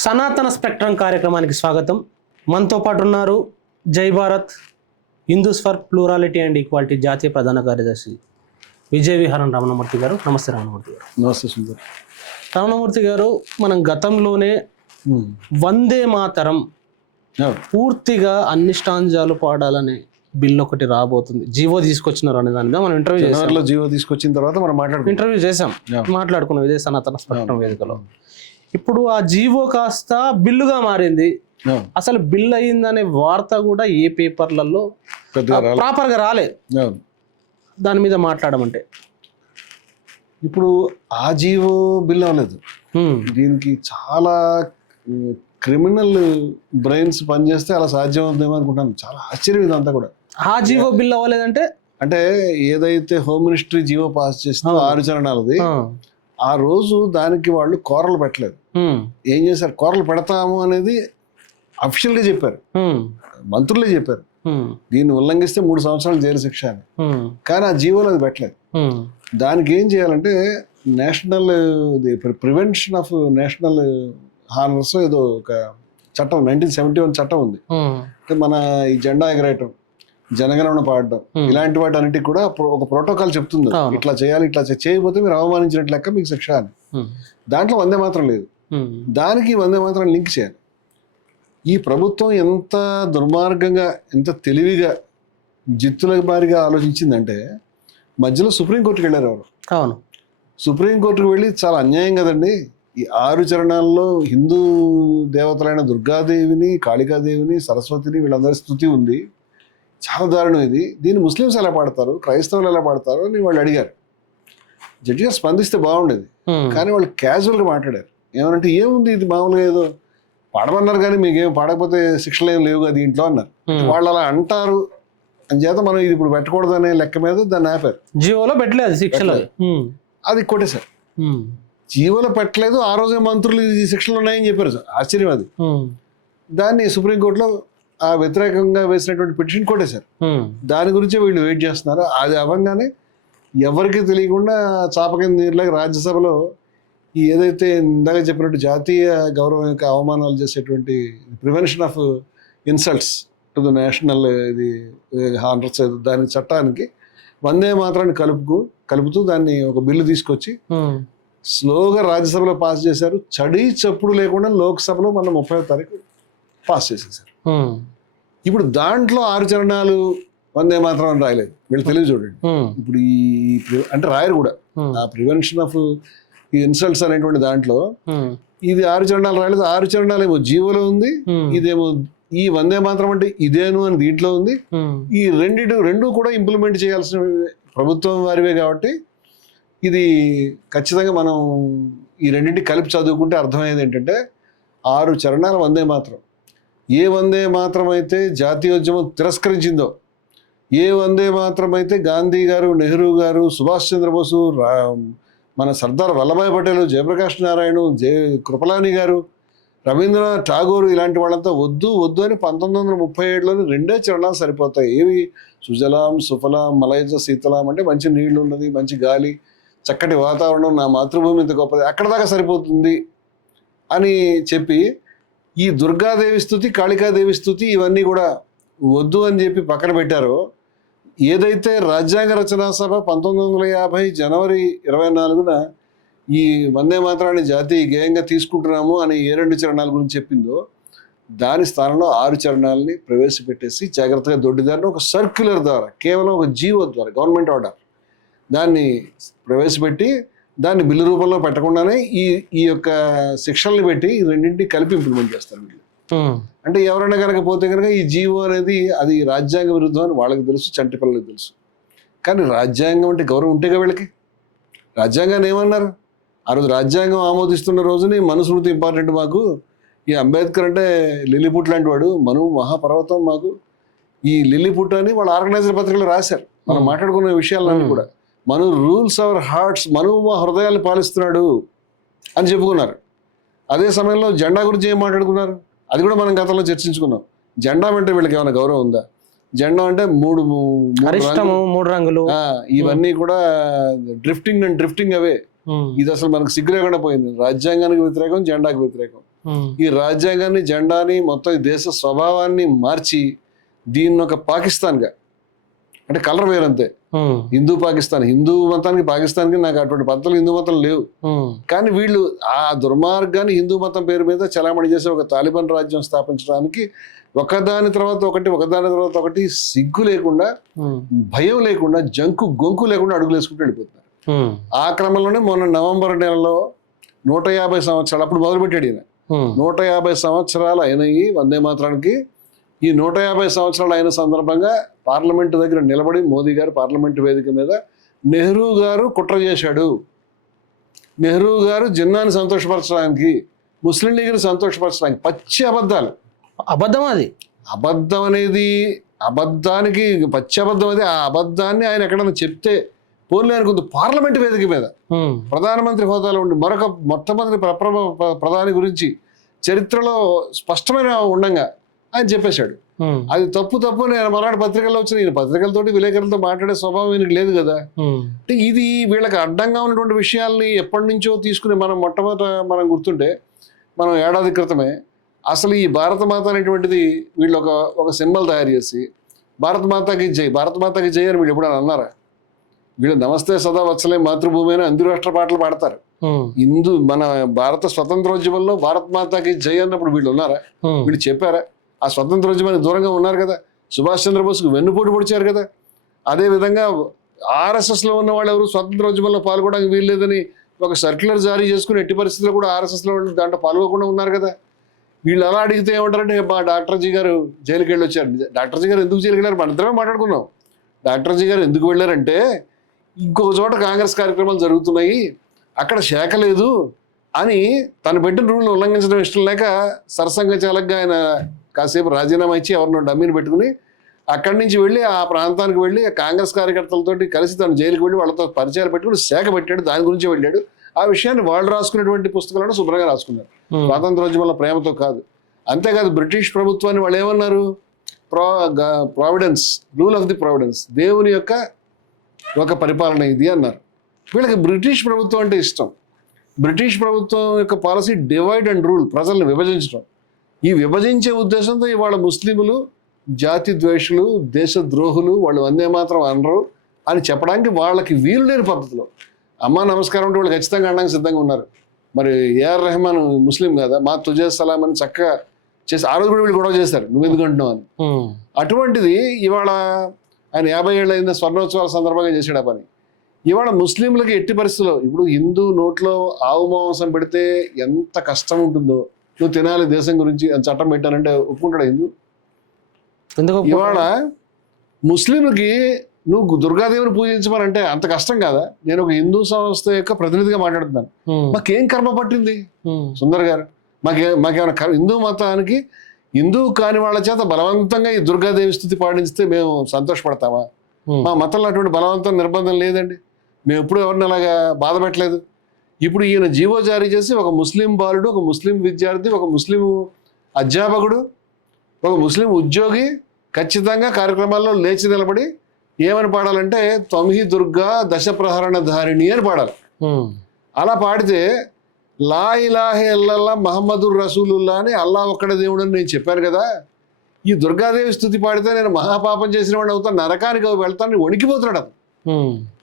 సనాతన స్పెక్ట్రమ్ కార్యక్రమానికి స్వాగతం. మనతో పాటు ఉన్నారు జై Bharat Hindus for plurality and equality జాతీయ ప్రధాన కార్యదర్శి విజయ విహారం రమణమూర్తి గారు. నమస్తే రమణమూర్తి గారు. నమస్తే సుందర్. రమణమూర్తి గారు, మనం గతంలోనే వందే మాతరం పూర్తిగా అన్ని స్టాంజాలు పాడాలని బిల్ ఒకటి రాబోతుంది, జీవో తీసుకొచ్చినారు అనే దాని మీద మనం జీవో తీసుకొచ్చిన తర్వాత మనం ఇంటర్వ్యూ చేసాం, మాట్లాడుకున్నాం ఇదే సనాతన స్పెక్ట్రమ్ వేదికలో. ఇప్పుడు ఆ జీవో కాస్త బిల్లుగా మారింది. అసలు బిల్ అయిందనే వార్త కూడా ఏ పేపర్లలో ప్రాపర్ గా రాలేదు. దాని మీద మాట్లాడమంటే ఇప్పుడు ఆ జీవో బిల్ అవ్వలేదు. దీనికి చాలా క్రిమినల్ బ్రెయిన్స్ పనిచేస్తే అలా సాధ్యం అవుతుందేమో అనుకుంటాను. చాలా ఆశ్చర్యం ఇదంతా కూడా. ఆ జీవో బిల్ అవ్వలేదంటే అంటే ఏదైతే హోమ్ మినిస్ట్రీ జీవో పాస్ చేసిందో 6 చరణాలది, ఆ రోజు దానికి వాళ్ళు కోరలు పెట్టలేదు. ఏం చేశారు, కోరలు పెడతాము అనేది అఫీషియల్ గా చెప్పారు, మంత్రులే చెప్పారు. దీన్ని ఉల్లంఘిస్తే 3 సంవత్సరాలు జైలు శిక్ష అని. కానీ ఆ జీవోలో అది పెట్టలేదు. దానికి ఏం చేయాలంటే national prevention of national honours ఏదో ఒక చట్టం 1971 చట్టం ఉంది. అంటే మన ఈ జెండా ఎగరేయటం, జనగణమన పాడడం, ఇలాంటి వాటి అన్నిటికి కూడా ఒక ప్రోటోకాల్ చెప్తుంది, ఇట్లా చేయాలి, ఇట్లా చేయకపోతే మీరు అవమానించినట్లు లెక్క మీకు శిక్ష అని. దాంట్లో వందే మాత్రం లేదు. దానికి వందే మాత్రం లింక్ చేయాలి. ఈ ప్రభుత్వం ఎంత దుర్మార్గంగా, ఎంత తెలివిగా, జిత్తుల బారిగా ఆలోచించిందంటే, మధ్యలో సుప్రీంకోర్టుకి వెళ్ళారు ఎవరు. అవును, సుప్రీంకోర్టుకు వెళ్ళి చాలా అన్యాయం కదండి, ఈ 6 చరణాల్లో హిందూ దేవతలైన దుర్గాదేవిని, కాళికాదేవిని, సరస్వతిని వీళ్ళందరి స్తుతి ఉంది, చాలా దారుణం ఇది, దీన్ని ముస్లిమ్స్ ఎలా పాడతారు, క్రైస్తవులు ఎలా పాడతారు అని వాళ్ళు అడిగారు. జడ్జి గారు స్పందిస్తే బాగుండేది, కానీ వాళ్ళు క్యాజువల్గా మాట్లాడారు. ఏమనంటే ఏముంది, ఇది మామూలుగా ఏదో పాడమన్నారు కానీ మీకేం పాడకపోతే శిక్షలు ఏం లేవు కదా దీంట్లో అన్నారు. వాళ్ళు అలా అంటారు అని చేత మనం ఇది ఇప్పుడు పెట్టకూడదు అనే లెక్క మీద దాన్ని ఆపారు. జీవోలో పెట్టలేదు శిక్షలు, అది కొట్టేశారు. జీవోలో పెట్టలేదు, ఆ రోజే మంత్రులు ఈ శిక్షలు ఉన్నాయని చెప్పారు. ఆశ్చర్యం అది. దాన్ని సుప్రీంకోర్టులో ఆ వ్యతిరేకంగా వేసినటువంటి పిటిషన్ కొట్టేశారు. దాని గురించి వీళ్ళు వెయిట్ చేస్తున్నారు. అది అవ్వగానే ఎవరికి తెలియకుండా చాప కింద నీరులాగా రాజ్యసభలో ఈ ఏదైతే ఇందాక చెప్పినట్టు జాతీయ గౌరవం యొక్క అవమానాలు చేసేటువంటి prevention of insults to the national ఇది హానర్స్ దాని చట్టానికి వందే మాత్రాన్ని కలుపుతూ దాన్ని ఒక బిల్లు తీసుకొచ్చి స్లోగా రాజ్యసభలో పాస్ చేశారు. చడి చప్పుడు లేకుండా లోక్సభలో మన 30వ తారీఖు పాస్ చేసేసారు. ఇప్పుడు దాంట్లో 6 చరణాలు వందే మాత్రం అని రాయలేదు. వీళ్ళు తెలివి చూడండి. ఇప్పుడు ఈ అంటే రాయరు కూడా. ఆ ప్రివెన్షన్ ఆఫ్ ఈ ఇన్సల్ట్స్ అనేటువంటి దాంట్లో ఇది 6 చరణాలు రాయలేదు. 6 చరణాలు ఏమో జీవోలో ఉంది, ఇదేమో ఈ వందే మాత్రం అంటే ఇదేను అని దీంట్లో ఉంది. ఈ రెండు కూడా ఇంప్లిమెంట్ చేయాల్సిన ప్రభుత్వం వారివే కాబట్టి ఇది ఖచ్చితంగా మనం ఈ రెండింటి కలిపి చదువుకుంటే అర్థమయ్యేది ఏంటంటే 6 చరణాల వందే మాత్రం. ఏ వందే మాత్రం అయితే జాతీయోద్యమం తిరస్కరించిందో, ఏ వందే మాత్రం అయితే గాంధీ గారు, నెహ్రూ గారు, సుభాష్ చంద్రబోసు, మన సర్దార్ వల్లభాయ్ పటేల్, జయప్రకాష్ నారాయణ, కృపలాని గారు, రవీంద్రనాథ్ ఠాగూర్ ఇలాంటి వాళ్ళంతా వద్దు అని 1937లోని 2 చరణాలు సరిపోతాయి. ఏవి సుజలాం సుఫలాం మలయజ శీతలాం అంటే మంచి నీళ్లు ఉన్నది, మంచి గాలి, చక్కటి వాతావరణం, నా మాతృభూమి ఇంత గొప్పది, అక్కడ దాకా సరిపోతుంది అని చెప్పి ఈ దుర్గాదేవి స్తుతి, కాళికాదేవి స్తుతి ఇవన్నీ కూడా వద్దు అని చెప్పి పక్కన పెట్టారో, ఏదైతే రాజ్యాంగ రచనా సభ 1950 జనవరి 24న ఈ వందే మాత్రాన్ని జాతీయ గేయంగా తీసుకుంటున్నాము అని ఏ 2 చరణాల గురించి చెప్పిందో, దాని స్థానంలో 6 చరణాలని ప్రవేశపెట్టేసి జాగ్రత్తగా దొడ్డిదారిని ఒక సర్క్యులర్ ద్వారా, కేవలం ఒక జీవో ద్వారా, గవర్నమెంట్ ఆర్డర్ దాన్ని ప్రవేశపెట్టి దాన్ని బిల్లు రూపంలో పెట్టకుండానే ఈ యొక్క శిక్షల్ని పెట్టి ఈ రెండింటిని కలిపి ఇంప్లిమెంట్ చేస్తారు వీళ్ళు. అంటే ఎవరైనా కనుక పోతే కనుక ఈ జీవో అనేది అది రాజ్యాంగ విరుద్ధం అని వాళ్ళకి తెలుసు, చంటి పిల్లలకి తెలుసు. కానీ రాజ్యాంగం అంటే గౌరవం ఉంటేగా వీళ్ళకి. రాజ్యాంగాన్ని ఏమన్నారు ఆ రోజు, రాజ్యాంగం ఆమోదిస్తున్న రోజుని మనుస్మృతి ఇంపార్టెంట్ మాకు, ఈ అంబేద్కర్ అంటే లిల్లీపుట్ లాంటి వాడు, మను మహాపర్వతం మాకు, ఈ లిల్లీపుట్ అని వాళ్ళ ఆర్గనైజర్ పత్రికలు రాశారు. మనం మాట్లాడుకున్న విషయాలన్నీ కూడా. మను రూల్స్ అవర్ హార్ట్స్, మనువు మా హృదయాన్ని పాలిస్తున్నాడు అని చెప్పుకున్నారు. అదే సమయంలో జెండా గురించి ఏం మాట్లాడుకున్నారు అది కూడా మనం గతంలో చర్చించుకున్నాం. జెండా అంటే వీళ్ళకి ఏమైనా గౌరవం ఉందా? జెండా అంటే మూడు రంగులు, ఇవన్నీ కూడా డ్రిఫ్టింగ్ అవే. ఇది అసలు మనకు సిగ్గు లేకుండా పోయింది. రాజ్యాంగానికి వ్యతిరేకం, జెండాకి వ్యతిరేకం. ఈ రాజ్యాంగాన్ని, జెండాని, మొత్తం ఈ దేశ స్వభావాన్ని మార్చి దీన్ని ఒక పాకిస్తాన్గా, అంటే కలర్ వేరంతే, హిందూ పాకిస్తాన్, హిందూ మతానికి పాకిస్తాన్కి నాకు అటువంటి పద్ధతులు హిందూ మతం లేవు. కానీ వీళ్ళు ఆ దుర్మార్గాన్ని హిందూ మతం పేరు మీద చలామణి చేసే ఒక తాలిబాన్ రాజ్యం స్థాపించడానికి ఒకదాని తర్వాత ఒకటి సిగ్గు లేకుండా, భయం లేకుండా, గొంకు లేకుండా అడుగులు వేసుకుంటూ వెళ్ళిపోతున్నారు. ఆ క్రమంలోనే మొన్న నవంబర్ నెలలో 150 సంవత్సరాలు అప్పుడు మొదలుపెట్టాడు ఈయన. 150 సంవత్సరాలు అయినాయి వందే మాతరానికి. ఈ 150 సంవత్సరాలు అయిన సందర్భంగా పార్లమెంటు దగ్గర నిలబడి మోదీ గారు పార్లమెంటు వేదిక మీద నెహ్రూ గారు కుట్ర చేశాడు, నెహ్రూ గారు జిన్నాని సంతోషపరచడానికి, ముస్లిం లీగ్ని సంతోషపరచడానికి, పచ్చి అబద్ధాలు. అది అబద్ధం అనేది, అబద్ధానికి పచ్చి అబద్ధం అది. ఆ అబద్ధాన్ని ఆయన ఎక్కడన్నా చెప్తే పోన్లే అనుకుంది. పార్లమెంటు వేదిక మీద ప్రధానమంత్రి హోదాలో ఉండి మొట్టమొదటి ప్రధాని గురించి చరిత్రలో స్పష్టమైన ఉండంగా ఆయన చెప్పేశాడు. అది తప్పు నేను మరాఠీ పత్రికల్లో వచ్చిన, ఈయన పత్రికలతోటి విలేకరులతో మాట్లాడే స్వభావం ఈయనకి లేదు కదా. అంటే ఇది వీళ్ళకి అడ్డంగా ఉన్నటువంటి విషయాల్ని ఎప్పటి నుంచో తీసుకుని మనం గుర్తుంటే మనం ఏడాది క్రితమే అసలు ఈ భారత మాత అనేటువంటిది వీళ్ళు ఒక సింబల్ తయారు చేసి భారత మాతాకి జై అని వీళ్ళు ఎప్పుడైనా అన్నారా? వీళ్ళు నమస్తే సదా వత్సలే మాతృభూమి అని అందరూ రాష్ట్ర పాటలు పాడతారు. మన భారత స్వతంత్రోద్యమంలో భారత మాతాకి జై అన్నప్పుడు వీళ్ళు ఉన్నారా? వీళ్ళు చెప్పారా? ఆ స్వతంత్రోద్యమానికి దూరంగా ఉన్నారు కదా. సుభాష్ చంద్రబోస్కు వెన్నుపోటు పొడిచారు కదా. అదేవిధంగా ఆర్ఎస్ఎస్లో ఉన్న వాళ్ళు ఎవరు స్వతంత్రోద్యమంలో పాల్గొనడానికి వీల్లేదని ఒక సర్క్యులర్ జారీ చేసుకుని ఎట్టి పరిస్థితుల్లో కూడా ఆర్ఎస్ఎస్లో దాంట్లో పాల్గొకుండా ఉన్నారు కదా. వీళ్ళు అలా అడిగితే ఏమంటారంటే మా డాక్టర్జీ గారు జైలుకి వెళ్ళి వచ్చారు. డాక్టర్జీ గారు ఎందుకు జైలుకి వెళ్ళారు? మన ఇద్దరమే మాట్లాడుకున్నాం. డాక్టర్జీ గారు ఎందుకు వెళ్ళారంటే ఇంకొక చోట కాంగ్రెస్ కార్యక్రమాలు జరుగుతున్నాయి, అక్కడ శాఖ లేదు అని తను పెట్టిన రూల్ని ఉల్లంఘించడం ఇష్టం లేక సరసంగ చాలకగా ఆయన కాసేపు రాజీనామా ఇచ్చి ఎవరినో డమ్మీని పెట్టుకుని అక్కడి నుంచి వెళ్ళి ఆ ప్రాంతానికి వెళ్ళి కాంగ్రెస్ కార్యకర్తలతోటి కలిసి తను జైలుకి వెళ్ళి వాళ్ళతో పరిచయాలు పెట్టుకుని శాఖ పెట్టాడు. దాని గురించి వెళ్ళాడు. ఆ విషయాన్ని వాళ్ళు రాసుకునేటువంటి పుస్తకాలను శుభ్రంగా రాసుకున్నారు. స్వాతంత్రోద్యమంలో ప్రేమతో కాదు. అంతేకాదు బ్రిటిష్ ప్రభుత్వాన్ని వాళ్ళు ఏమన్నారు? Providence, rule of the providence, దేవుని యొక్క ఒక పరిపాలన ఇది అన్నారు. వీళ్ళకి బ్రిటిష్ ప్రభుత్వం అంటే ఇష్టం. బ్రిటిష్ ప్రభుత్వం యొక్క పాలసీ డివైడ్ అండ్ రూల్, ప్రజల్ని విభజించడం. ఈ విభజించే ఉద్దేశంతో ఇవాళ ముస్లింలు జాతి ద్వేషులు, దేశద్రోహులు, వాళ్ళు వందే మాత్రం అనరు అని చెప్పడానికి వాళ్ళకి వీలు లేని పద్ధతిలో అమ్మా నమస్కారం అంటే వాళ్ళు ఖచ్చితంగా అనడానికి సిద్ధంగా ఉన్నారు. మరి ఏఆర్ రెహమాన్ ముస్లిం కదా, మా తుజే సలాం అని చక్కగా చేసి ఆ రోజు కూడా వీళ్ళు గొడవ చేశారు, నువ్వు ఎందుకు అంటున్నావు అని. అటువంటిది ఇవాళ ఆయన 50 ఏళ్ళు అయిన స్వర్ణోత్సవాల సందర్భంగా చేసాడు ఆ పని. ఇవాళ ముస్లింలకి ఎట్టి పరిస్థితుల్లో ఇప్పుడు హిందూ నోట్లో ఆవు మాంసం పెడితే ఎంత కష్టం ఉంటుందో, నువ్వు తినాలి దేశం గురించి అని చట్టం పెట్టానంటే ఒప్పుకుంటాడు హిందూ? ఇవాళ ముస్లింలకి నువ్వు దుర్గాదేవిని పూజించమనంటే అంత కష్టం కాదా? నేను ఒక హిందూ సంస్థ యొక్క ప్రతినిధిగా మాట్లాడుతున్నాను. మాకేం కర్మ పట్టింది సుందర్ గారు? మాకేమైనా హిందూ మతానికి హిందూ కాని వాళ్ళ చేత బలవంతంగా ఈ దుర్గాదేవి స్థుతి పాటిస్తే మేము సంతోషపడతామా? మా మతంలో అటువంటి బలవంతం నిర్బంధం లేదండి. మేము ఎప్పుడు ఎవరిని అలాగా బాధ పెట్టలేదు. ఇప్పుడు ఈయన జీవో జారీ చేసి ఒక ముస్లిం బాలుడు, ఒక ముస్లిం విద్యార్థి, ఒక ముస్లిం అధ్యాపకుడు, ఒక ముస్లిం ఉద్యోగి ఖచ్చితంగా కార్యక్రమాల్లో లేచి నిలబడి ఏమని పాడాలంటే త్వమిహి దుర్గా దశ ప్రహరణ ధారిణి అని పాడాలి. అలా పాడితే లా ఇలాహే ఇల్లల్లా మహమ్మదుర్ రసూలుల్లా అని అల్లా ఒక్కడే దేవుడు అని నేను చెప్పాను కదా. ఈ దుర్గాదేవి స్థుతి పాడితే నేను మహాపాపం చేసిన వాడిని అవుతాను, నరకానికి వెళ్తాను వణికిపోతున్నాడు అతను.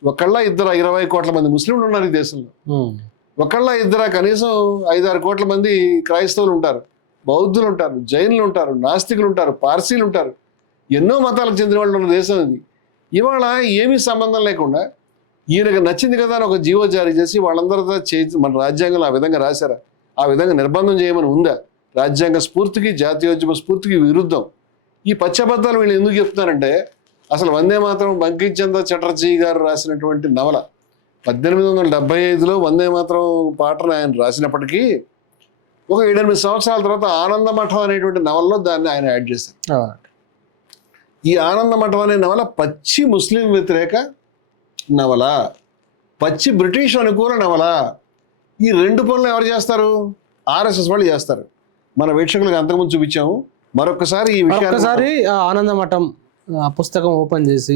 ఒకళ్ళ ఇద్దరు 20 కోట్ల మంది ముస్లింలు ఉన్నారు ఈ దేశంలో. ఒకళ్ళ ఇద్దరు కనీసం 5-6 కోట్ల మంది క్రైస్తవులు ఉంటారు, బౌద్ధులు ఉంటారు, జైనులు ఉంటారు, నాస్తికులు ఉంటారు, పార్సీలు ఉంటారు. ఎన్నో మతాలకు చెందిన వాళ్ళు ఉన్న దేశం ఇది. ఇవాళ ఏమీ సంబంధం లేకుండా ఈయనకు నచ్చింది కదా అని ఒక జీవో జారీ చేసి వాళ్ళందరితో మన రాజ్యాంగంలో ఆ విధంగా రాశారా? ఆ విధంగా నిర్బంధం చేయమని ఉందా? రాజ్యాంగ స్ఫూర్తికి, జాతీయోద్యమ స్ఫూర్తికి విరుద్ధం. ఈ పచ్చబద్ధాలు వీళ్ళు ఎందుకు చెప్తున్నారంటే అసలు వందే మాత్రం బంకించంద్ర చటర్జీ గారు రాసినటువంటి నవల 1875లో వందే మాత్రం పాటను ఆయన రాసినప్పటికీ ఒక 7-8 సంవత్సరాల తర్వాత ఆనందమఠం అనేటువంటి నవలలో దాన్ని ఆయన యాడ్ చేశారు. ఈ ఆనందమఠం అనే నవల పచ్చి ముస్లిం వ్యతిరేక నవల, పచ్చి బ్రిటిష్ అనుకూల నవల. ఈ 2 పనులు ఎవరు చేస్తారు? ఆర్ఎస్ఎస్ వాళ్ళు చేస్తారు. మన వీక్షకులకు అంతకుముందు చూపించాము. మరొకసారి ఈ విషయాన్ని ఆనందమఠం పుస్తకం ఓపెన్ చేసి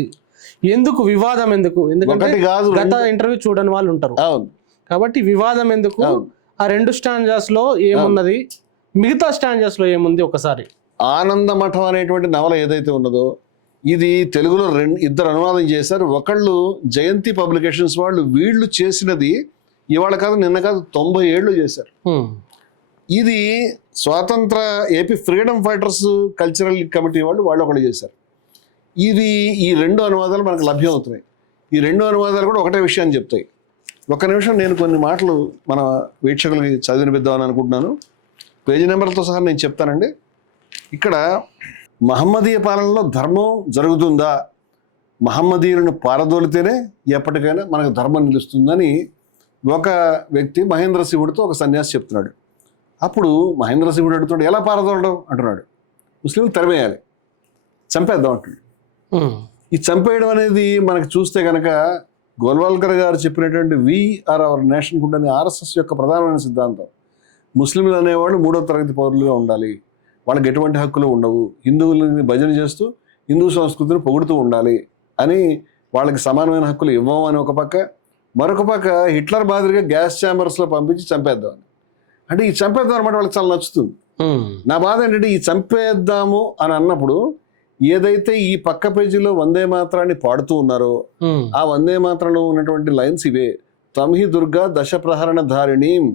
ఎందుకు వివాదం ఎందుకు, ఎందుకంటే గత ఇంటర్వ్యూ చూడని వాళ్ళు ఉంటారు కాబట్టి వివాదం ఎందుకు, ఆ 2 స్టాంజాస్ లో ఏమున్నది, మిగతా స్టాంజర్స్ లో ఏముంది ఒకసారి? ఆనందమఠం అనేటువంటి నవల ఏదైతే ఉన్నదో ఇది తెలుగులో ఇద్దరు అనువాదం చేశారు. ఒకళ్ళు జయంతి పబ్లికేషన్స్ వాళ్ళు. వీళ్ళు చేసినది ఇవాళ కాదు నిన్న కాదు 90 ఏళ్ళు చేశారు. ఇది స్వాతంత్ర AP freedom fighters cultural committee వాళ్ళు ఒకళ్ళు చేశారు. ఇది ఈ 2 అనువాదాలు మనకు లభ్యం అవుతున్నాయి. ఈ 2 అనువాదాలు కూడా ఒకటే విషయాన్ని చెప్తాయి. ఒక నిమిషం నేను కొన్ని మాటలు మన వీక్షకులకి చదివినిపిద్దామని అనుకుంటున్నాను. పేజీ నెంబర్లతో సహా నేను చెప్తానండి. ఇక్కడ మహమ్మదీయ పాలనలో ధర్మం జరుగుతుందా, మహమ్మదీయులను పారదోలితేనే ఎప్పటికైనా మనకు ధర్మం నిలుస్తుందని ఒక వ్యక్తి మహేంద్ర శివుడితో ఒక సన్యాసి చెప్తున్నాడు. అప్పుడు మహేంద్ర శివుడు అడుగుతాడు, ఎలా పారదోలడం అంటున్నాడు. ముస్లింలు తరిమేయాలి, చంపేద్దాం అంటున్నాడు. ఈ చంపేయడం అనేది మనకు చూస్తే కనుక గోల్వాల్కర్ గారు చెప్పినటువంటి వీఆర్ అవర్ నేషన్ హుడ్ అనే ఆర్ఎస్ఎస్ యొక్క ప్రధానమైన సిద్ధాంతం. ముస్లింలు అనేవాళ్ళు 3వ తరగతి పౌరులుగా ఉండాలి, వాళ్ళకి ఎటువంటి హక్కులు ఉండవు, హిందువులని భజన చేస్తూ హిందూ సంస్కృతిని పొగుడుతూ ఉండాలి అని, వాళ్ళకి సమానమైన హక్కులు ఇవ్వము అని ఒక పక్క, మరొక పక్క హిట్లర్ మాదిరిగా గ్యాస్ ఛాంబర్స్లో పంపించి చంపేద్దామని. అంటే ఈ చంపేద్దాం అనమాట వాళ్ళకి చాలా నచ్చుతుంది. నా బాధ ఏంటంటే ఈ చంపేద్దాము అని అన్నప్పుడు ఏదైతే ఈ పక్క పేజీలో వందే మాత్రాన్ని పాడుతూ ఉన్నారో ఆ వందే మాత్రంలో ఉన్నటువంటి లైన్స్ ఇవే. త్వహి దుర్గా దశ ప్రహరణ ధారిణీం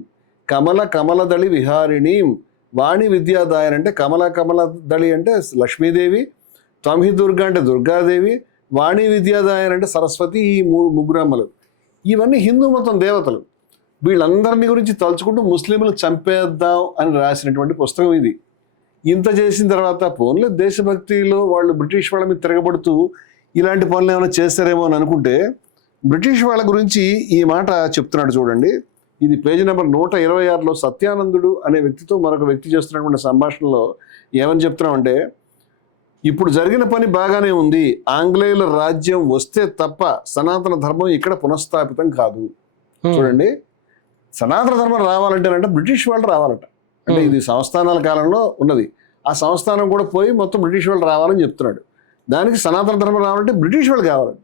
కమల కమలదళి విహారిణీం వాణి విద్యాదాయన్ అంటే కమలదళి అంటే లక్ష్మీదేవి, త్వహి దుర్గా అంటే దుర్గాదేవి, వాణి విద్యాదాయన్ అంటే సరస్వతి. ఈ 3 అమ్మలు ఇవన్నీ హిందూ మతం దేవతలు. వీళ్ళందరినీ గురించి తలుచుకుంటూ ముస్లింలు చంపేద్దాం అని రాసినటువంటి పుస్తకం ఇది. ఇంత చేసిన తర్వాత పోన్లే దేశభక్తిలో వాళ్ళు బ్రిటిష్ వాళ్ళ మీద తిరగబడుతూ ఇలాంటి పనులు ఏమైనా చేస్తారేమో అని అనుకుంటే బ్రిటిష్ వాళ్ళ గురించి ఈ మాట చెప్తున్నాడు చూడండి. ఇది పేజీ నెంబర్ 126లో సత్యానందుడు అనే వ్యక్తితో మరొక వ్యక్తి చేస్తున్నటువంటి సంభాషణలో ఏమని చెప్తున్నామంటే, ఇప్పుడు జరిగిన పని బాగానే ఉంది, ఆంగ్లేయుల రాజ్యం వస్తే తప్ప సనాతన ధర్మం ఇక్కడ పునఃస్థాపితం కాదు. చూడండి, సనాతన ధర్మం రావాలంటేనంటే బ్రిటిష్ వాళ్ళు రావాలట. అంటే ఇది సంస్థానాల కాలంలో ఉన్నది. ఆ సంస్థానం కూడా పోయి మొత్తం బ్రిటిష్ వాళ్ళు రావాలని చెప్తున్నాడు. దానికి సనాతన ధర్మం రావాలంటే బ్రిటిష్ వాళ్ళు కావాలి.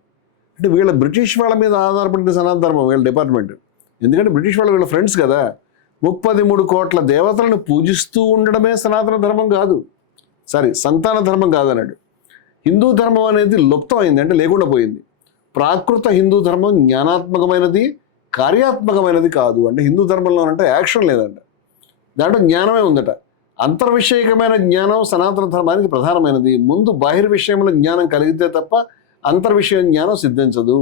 అంటే వీళ్ళ బ్రిటిష్ వాళ్ళ మీద ఆధారపడిన సనాతన ధర్మం వీళ్ళ డిపార్ట్మెంట్. ఎందుకంటే బ్రిటిష్ వాళ్ళు వీళ్ళ ఫ్రెండ్స్ కదా. 33 కోట్ల దేవతలను పూజిస్తూ ఉండడమే సనాతన ధర్మం కాదు, సంతాన ధర్మం కాదన్నాడు. హిందూ ధర్మం అనేది లుప్తం అయింది, అంటే లేకుండా పోయింది. ప్రాకృత హిందూ ధర్మం జ్ఞానాత్మకమైనది, కార్యాత్మకమైనది కాదు. అంటే హిందూ ధర్మంలో అంటే యాక్షన్ లేదంట, దాంట్లో జ్ఞానమే ఉందట. అంతర్విషయకమైన జ్ఞానం సనాతన ధర్మానికి ప్రధానమైనది. ముందు బాహిర్విషయంలో జ్ఞానం కలిగితే తప్ప అంతర్విషయ జ్ఞానం సిద్ధించదు.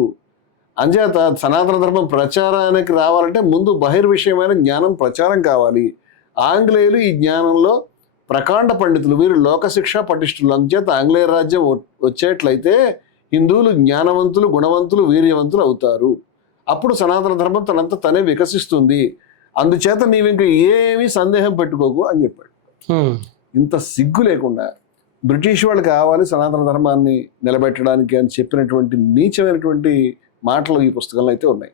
అంచేత సనాతన ధర్మం ప్రచారానికి రావాలంటే ముందు బహిర్విషయమైన జ్ఞానం ప్రచారం కావాలి. ఆంగ్లేయులు ఈ జ్ఞానంలో ప్రకాండ పండితులు, వీరు లోకశిక్ష పటిష్ఠులు. అంచేత ఆంగ్లేయ రాజ్యం వచ్చేట్లయితే హిందువులు జ్ఞానవంతులు, గుణవంతులు, వీర్యవంతులు అవుతారు. అప్పుడు సనాతన ధర్మం తనంతా తనే వికసిస్తుంది. అందుచేత నీవు ఇంకా ఏమీ సందేహం పెట్టుకోకు అని చెప్పాడు. ఇంత సిగ్గు లేకుండా బ్రిటిష్ వాళ్ళు కావాలి సనాతన ధర్మాన్ని నిలబెట్టడానికి అని చెప్పినటువంటి నీచమైనటువంటి మాటలు ఈ పుస్తకంలో అయితే ఉన్నాయి.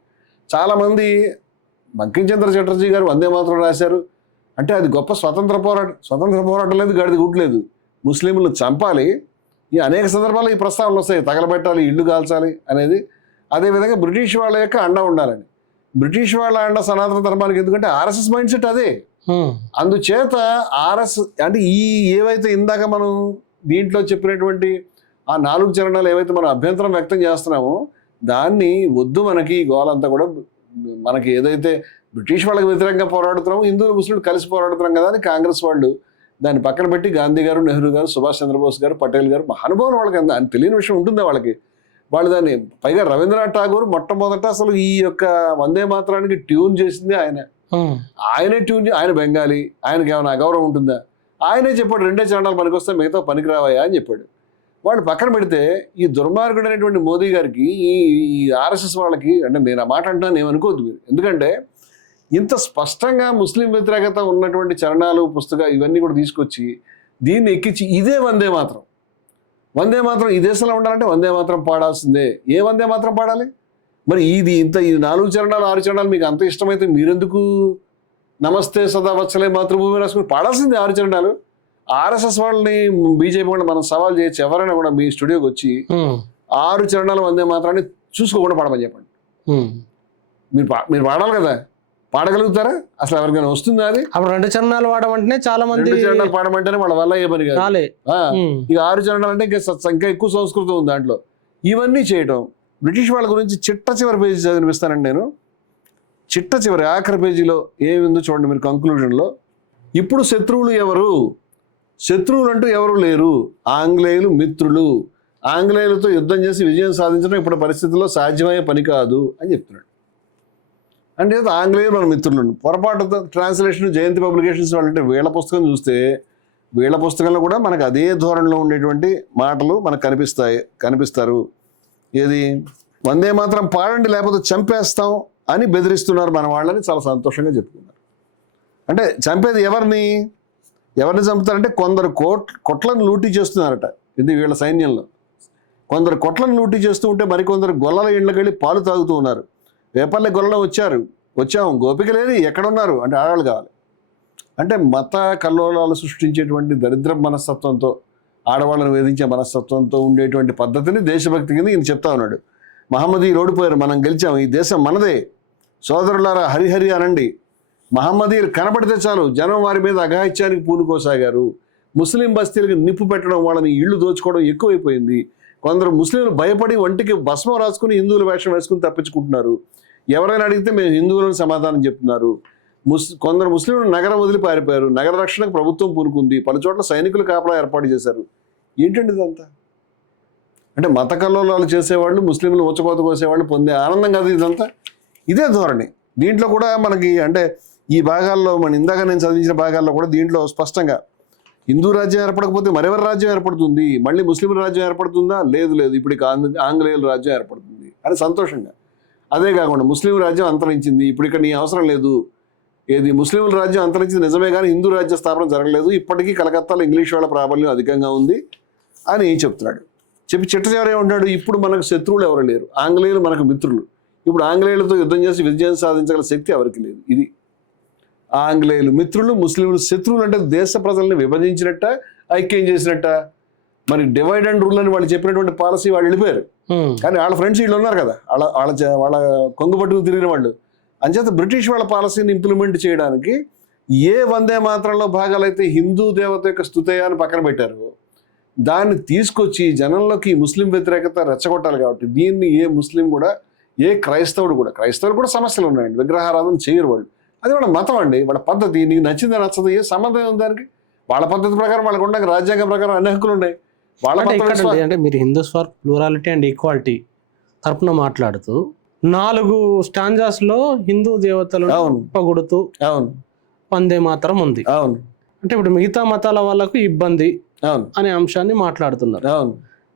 చాలామంది బంకించంద్ర చటర్జీ గారు వందే మాత్రం రాశారు అంటే అది గొప్ప స్వతంత్ర పోరాటం లేదు, గడిది గుట్లేదు. ముస్లింలు చంపాలి, ఈ అనేక సందర్భాల్లో ఈ ప్రస్తావనలు వస్తాయి, తగలబెట్టాలి, ఇల్లు కాల్చాలి అనేది. అదేవిధంగా బ్రిటిష్ వాళ్ళ యొక్క అండ ఉండాలని. బ్రిటిష్ వాళ్ళ అండ సనాతన ధర్మానికి ఎందుకంటే ఆర్ఎస్ఎస్ మైండ్ సెట్ అదే. అందుచేత అంటే ఏవైతే ఇందాక మనం దీంట్లో చెప్పినటువంటి ఆ 4 చరణాలు ఏవైతే మనం అభ్యంతరం వ్యక్తం చేస్తున్నామో దాన్ని వద్దు, మనకి గోలంతా కూడా మనకి ఏదైతే బ్రిటిష్ వాళ్ళకి వ్యతిరేకంగా పోరాడుతున్నామో హిందువులు ముస్లింలు కలిసి పోరాడుతున్నాం కదా అని కాంగ్రెస్ వాళ్ళు దాన్ని పక్కన పెట్టి గాంధీ గారు, నెహ్రూ గారు, సుభాష్ చంద్రబోస్ గారు, పటేల్ గారు మహానుభావులు, వాళ్ళకి అని తెలియని విషయం ఉంటుందా వాళ్ళకి? వాళ్ళు దాన్ని పైగా రవీంద్రనాథ్ ఠాగూర్ మొట్టమొదట అసలు ఈ యొక్క వందే మాత్రానికి ట్యూన్ చేసింది ఆయనే ట్యూన్ ఆయన బెంగాలీ, ఆయనకి ఏమైనా అగౌరవం ఉంటుందా? ఆయనే చెప్పాడు 2 చరణాలు పనికొస్తే మిగతా పనికిరావయ్యా అని చెప్పాడు. వాళ్ళు పక్కన పెడితే ఈ దుర్మార్గుడు అనేటువంటి మోదీ గారికి ఈ ఆర్ఎస్ఎస్ వాళ్ళకి, అంటే నేను ఆ మాట అంటున్నాను ఏమనుకోవద్దు మీరు, ఎందుకంటే ఇంత స్పష్టంగా ముస్లిం వ్యతిరేకత ఉన్నటువంటి చరణాలు, పుస్తకాలు ఇవన్నీ కూడా తీసుకొచ్చి దీన్ని ఎక్కించి ఇదే వందే మాత్రం ఈ దేశంలో ఉండాలంటే వందే మాత్రం పాడాల్సిందే. ఏ వందే మాత్రం పాడాలి మరి? ఈ 4 చరణాలు 6 చరణాలు మీకు అంత ఇష్టమైతే మీరెందుకు నమస్తే సదా వత్సలే మాతృభూమి రాసుకుని పాడాల్సిందే 6 చరణాలు? ఆర్ఎస్ఎస్ వాళ్ళని, బీజేపీ వాళ్ళని మనం సవాల్ చేయొచ్చు, ఎవరైనా కూడా మీ స్టూడియోకి వచ్చి 6 చరణాలు వందే మాత్రాన్ని చూసుకోకుండా పాడమని చెప్పండి. మీరు పాడాలి కదా. పాడగలుగుతారా? అసలు ఎవరికైనా వస్తుందా అది? అప్పుడు 2 చరణాలు వాడమంటేనే చాలా మంది 2 చరణాలు పాడమంటేనే వాళ్ళ వల్ల ఏ పని కాదు. చాలే. ఇక 6 చరణాలు అంటే ఇంకా ఎక్కువ సంస్కృతం ఉంది దాంట్లో. ఇవన్నీ చేయటం. బ్రిటిష్ వాళ్ళ గురించి చిట్ట చివరి పేజీ చదివిస్తానండి నేను. చిట్ట చివరి ఆఖరి పేజీలో ఏముందో చూడండి మీరు కంక్లూజన్లో. ఇప్పుడు శత్రువులు ఎవరు? శత్రువులు అంటూ ఎవరు లేరు, ఆంగ్లేయులు మిత్రులు. ఆంగ్లేయులతో యుద్ధం చేసి విజయం సాధించడం ఇప్పుడు పరిస్థితుల్లో సాధ్యమయ్యే పని కాదు అని చెప్తున్నాడు. అంటే ఆంగ్లేయులు మన మిత్రులు. పొరపాటు ట్రాన్స్లేషన్ జయంతి పబ్లికేషన్స్ వాళ్ళంటే వీళ్ళ పుస్తకం చూస్తే వీళ్ళ పుస్తకంలో కూడా మనకు అదే ధోరణిలో ఉండేటువంటి మాటలు మనకు కనిపిస్తారు. ఏది, వందే మాత్రం పాడండి లేకపోతే చంపేస్తాం అని బెదిరిస్తున్నారు మన వాళ్ళని చాలా సంతోషంగా చెప్పుకున్నారు. అంటే చంపేది ఎవరిని చంపుతారంటే కొందరు కొట్లను లూటీ చేస్తున్నారట. ఇది వీళ్ళ సైన్యంలో కొందరు కొట్లను లూటీ చేస్తూ ఉంటే మరికొందరు గొల్లల ఇళ్ళకి వెళ్ళి పాలు తాగుతూ ఉన్నారు. వేపల్లె గొల్లలో వచ్చాం గోపిక లేని ఎక్కడున్నారు అంటే ఆడవాళ్ళు కావాలి. అంటే మత కల్లోలాలు సృష్టించేటువంటి దరిద్ర మనస్తత్వంతో, ఆడవాళ్ళను వేధించే మనస్తత్వంతో ఉండేటువంటి పద్ధతిని దేశభక్తి కింద ఈయన చెప్తా ఉన్నాడు. మహమ్మదీయులు ఓడిపోయారు, మనం గెలిచాం, ఈ దేశం మనదే, సోదరులారా హరిహరి అనండి. మహమ్మదీయులు కనపడితే చాలు జనం వారి మీద అఘాయిత్యానికి పూనుకోసాగారు. ముస్లిం బస్తీలకు నిప్పు పెట్టడం, వాళ్ళని ఇళ్లు దోచుకోవడం ఎక్కువైపోయింది. కొందరు ముస్లింలు భయపడి ఒంటికి భస్మం రాసుకుని హిందువుల వేషం వేసుకుని తప్పించుకుంటున్నారు. ఎవరైనా అడిగితే మేము హిందువులను సమాధానం చెప్తున్నారు. కొందరు ముస్లింలు నగరం వదిలి పారిపోయారు. నగర రక్షణకు ప్రభుత్వం పూనుకుంది. పలు చోట్ల సైనికులు కాపలా ఏర్పాటు చేశారు. ఏంటండి ఇదంతా? అంటే మత కల్లోలాలు చేసేవాళ్ళు, ముస్లింలు ఉచ్చకోత కోసేవాళ్ళు పొందే ఆనందం కాదు ఇదంతా. ఇదే ధోరణి దీంట్లో కూడా మనకి. అంటే ఈ భాగాల్లో మన ఇందాక నేను చదివించిన భాగాల్లో కూడా దీంట్లో స్పష్టంగా హిందూ రాజ్యం ఏర్పడకపోతే మరెవరి రాజ్యం ఏర్పడుతుంది, మళ్ళీ ముస్లింల రాజ్యం ఏర్పడుతుందా? లేదు ఇప్పుడు ఆంగ్లేయుల రాజ్యం ఏర్పడుతుంది అని సంతోషంగా. అదే కాకుండా ముస్లిం రాజ్యం అంతరించింది, ఇప్పుడు ఇక్కడ నీ అవసరం లేదు. ఏది, ముస్లింల రాజ్యం అంతరించింది నిజమే కానీ హిందూ రాజ్య స్థాపన జరగలేదు. ఇప్పటికీ కలకత్తాలో ఇంగ్లీష్ వాళ్ళ ప్రాబల్యం అధికంగా ఉంది అని చెప్తున్నాడు. చెప్పి చిట్ట చివరి ఏమంటాడు, ఇప్పుడు మనకు శత్రువులు ఎవరు లేరు, ఆంగ్లేయులు మనకు మిత్రులు. ఇప్పుడు ఆంగ్లేయులతో యుద్ధం చేసి విజయం సాధించగల శక్తి ఎవరికి లేదు. ఇది ఆంగ్లేయులు మిత్రులు, ముస్లింలు శత్రువులు. అంటే దేశ ప్రజల్ని విభజించినట్ట, ఐక్యం చేసినట్ట. మరి డివైడ్ అండ్ రూల్ అని వాళ్ళు చెప్పినటువంటి పాలసీ వాళ్ళు వెళ్ళిపోయారు. కానీ వాళ్ళ ఫ్రెండ్స్ వీళ్ళు ఉన్నారు కదా, వాళ్ళ కొంగు పట్టుకు తిరిగిన వాళ్ళు. అంచేత బ్రిటిష్ వాళ్ళ పాలసీని ఇంప్లిమెంట్ చేయడానికి ఏ వందే మాత్రంలో భాగాలైతే హిందూ దేవత యొక్క స్తుతయాన్ని పక్కన పెట్టారు, దాన్ని తీసుకొచ్చి జనంలోకి ముస్లిం వ్యతిరేకత రెచ్చగొట్టాలి. కాబట్టి దీన్ని ఏ ముస్లిం కూడా, ఏ క్రైస్తవుడు కూడా సమస్యలు ఉన్నాయండి. విగ్రహారాధన చేయరు వాళ్ళు. అది వాళ్ళ మతం అండి, వాళ్ళ పద్ధతి. నీకు నచ్చింది నచ్చదు, ఏ సంబంధం ఉంది దానికి? వాళ్ళ పద్ధతి ప్రకారం వాళ్ళకు ఉండే రాజ్యాంగం ప్రకారం అన్ని హక్కులు ఉన్నాయి. వాళ్ళ అంటే మీరు Hindus for plurality and equality తరపున మాట్లాడుతూ 4 స్టాంజాస్ లో హిందూ దేవతలను పొగుడుతూ వందే మాత్రం ఉంది. అవును. అంటే ఇప్పుడు మిగతా మతాల వాళ్ళకు ఇబ్బంది అనే అంశాన్ని మాట్లాడుతున్నారు.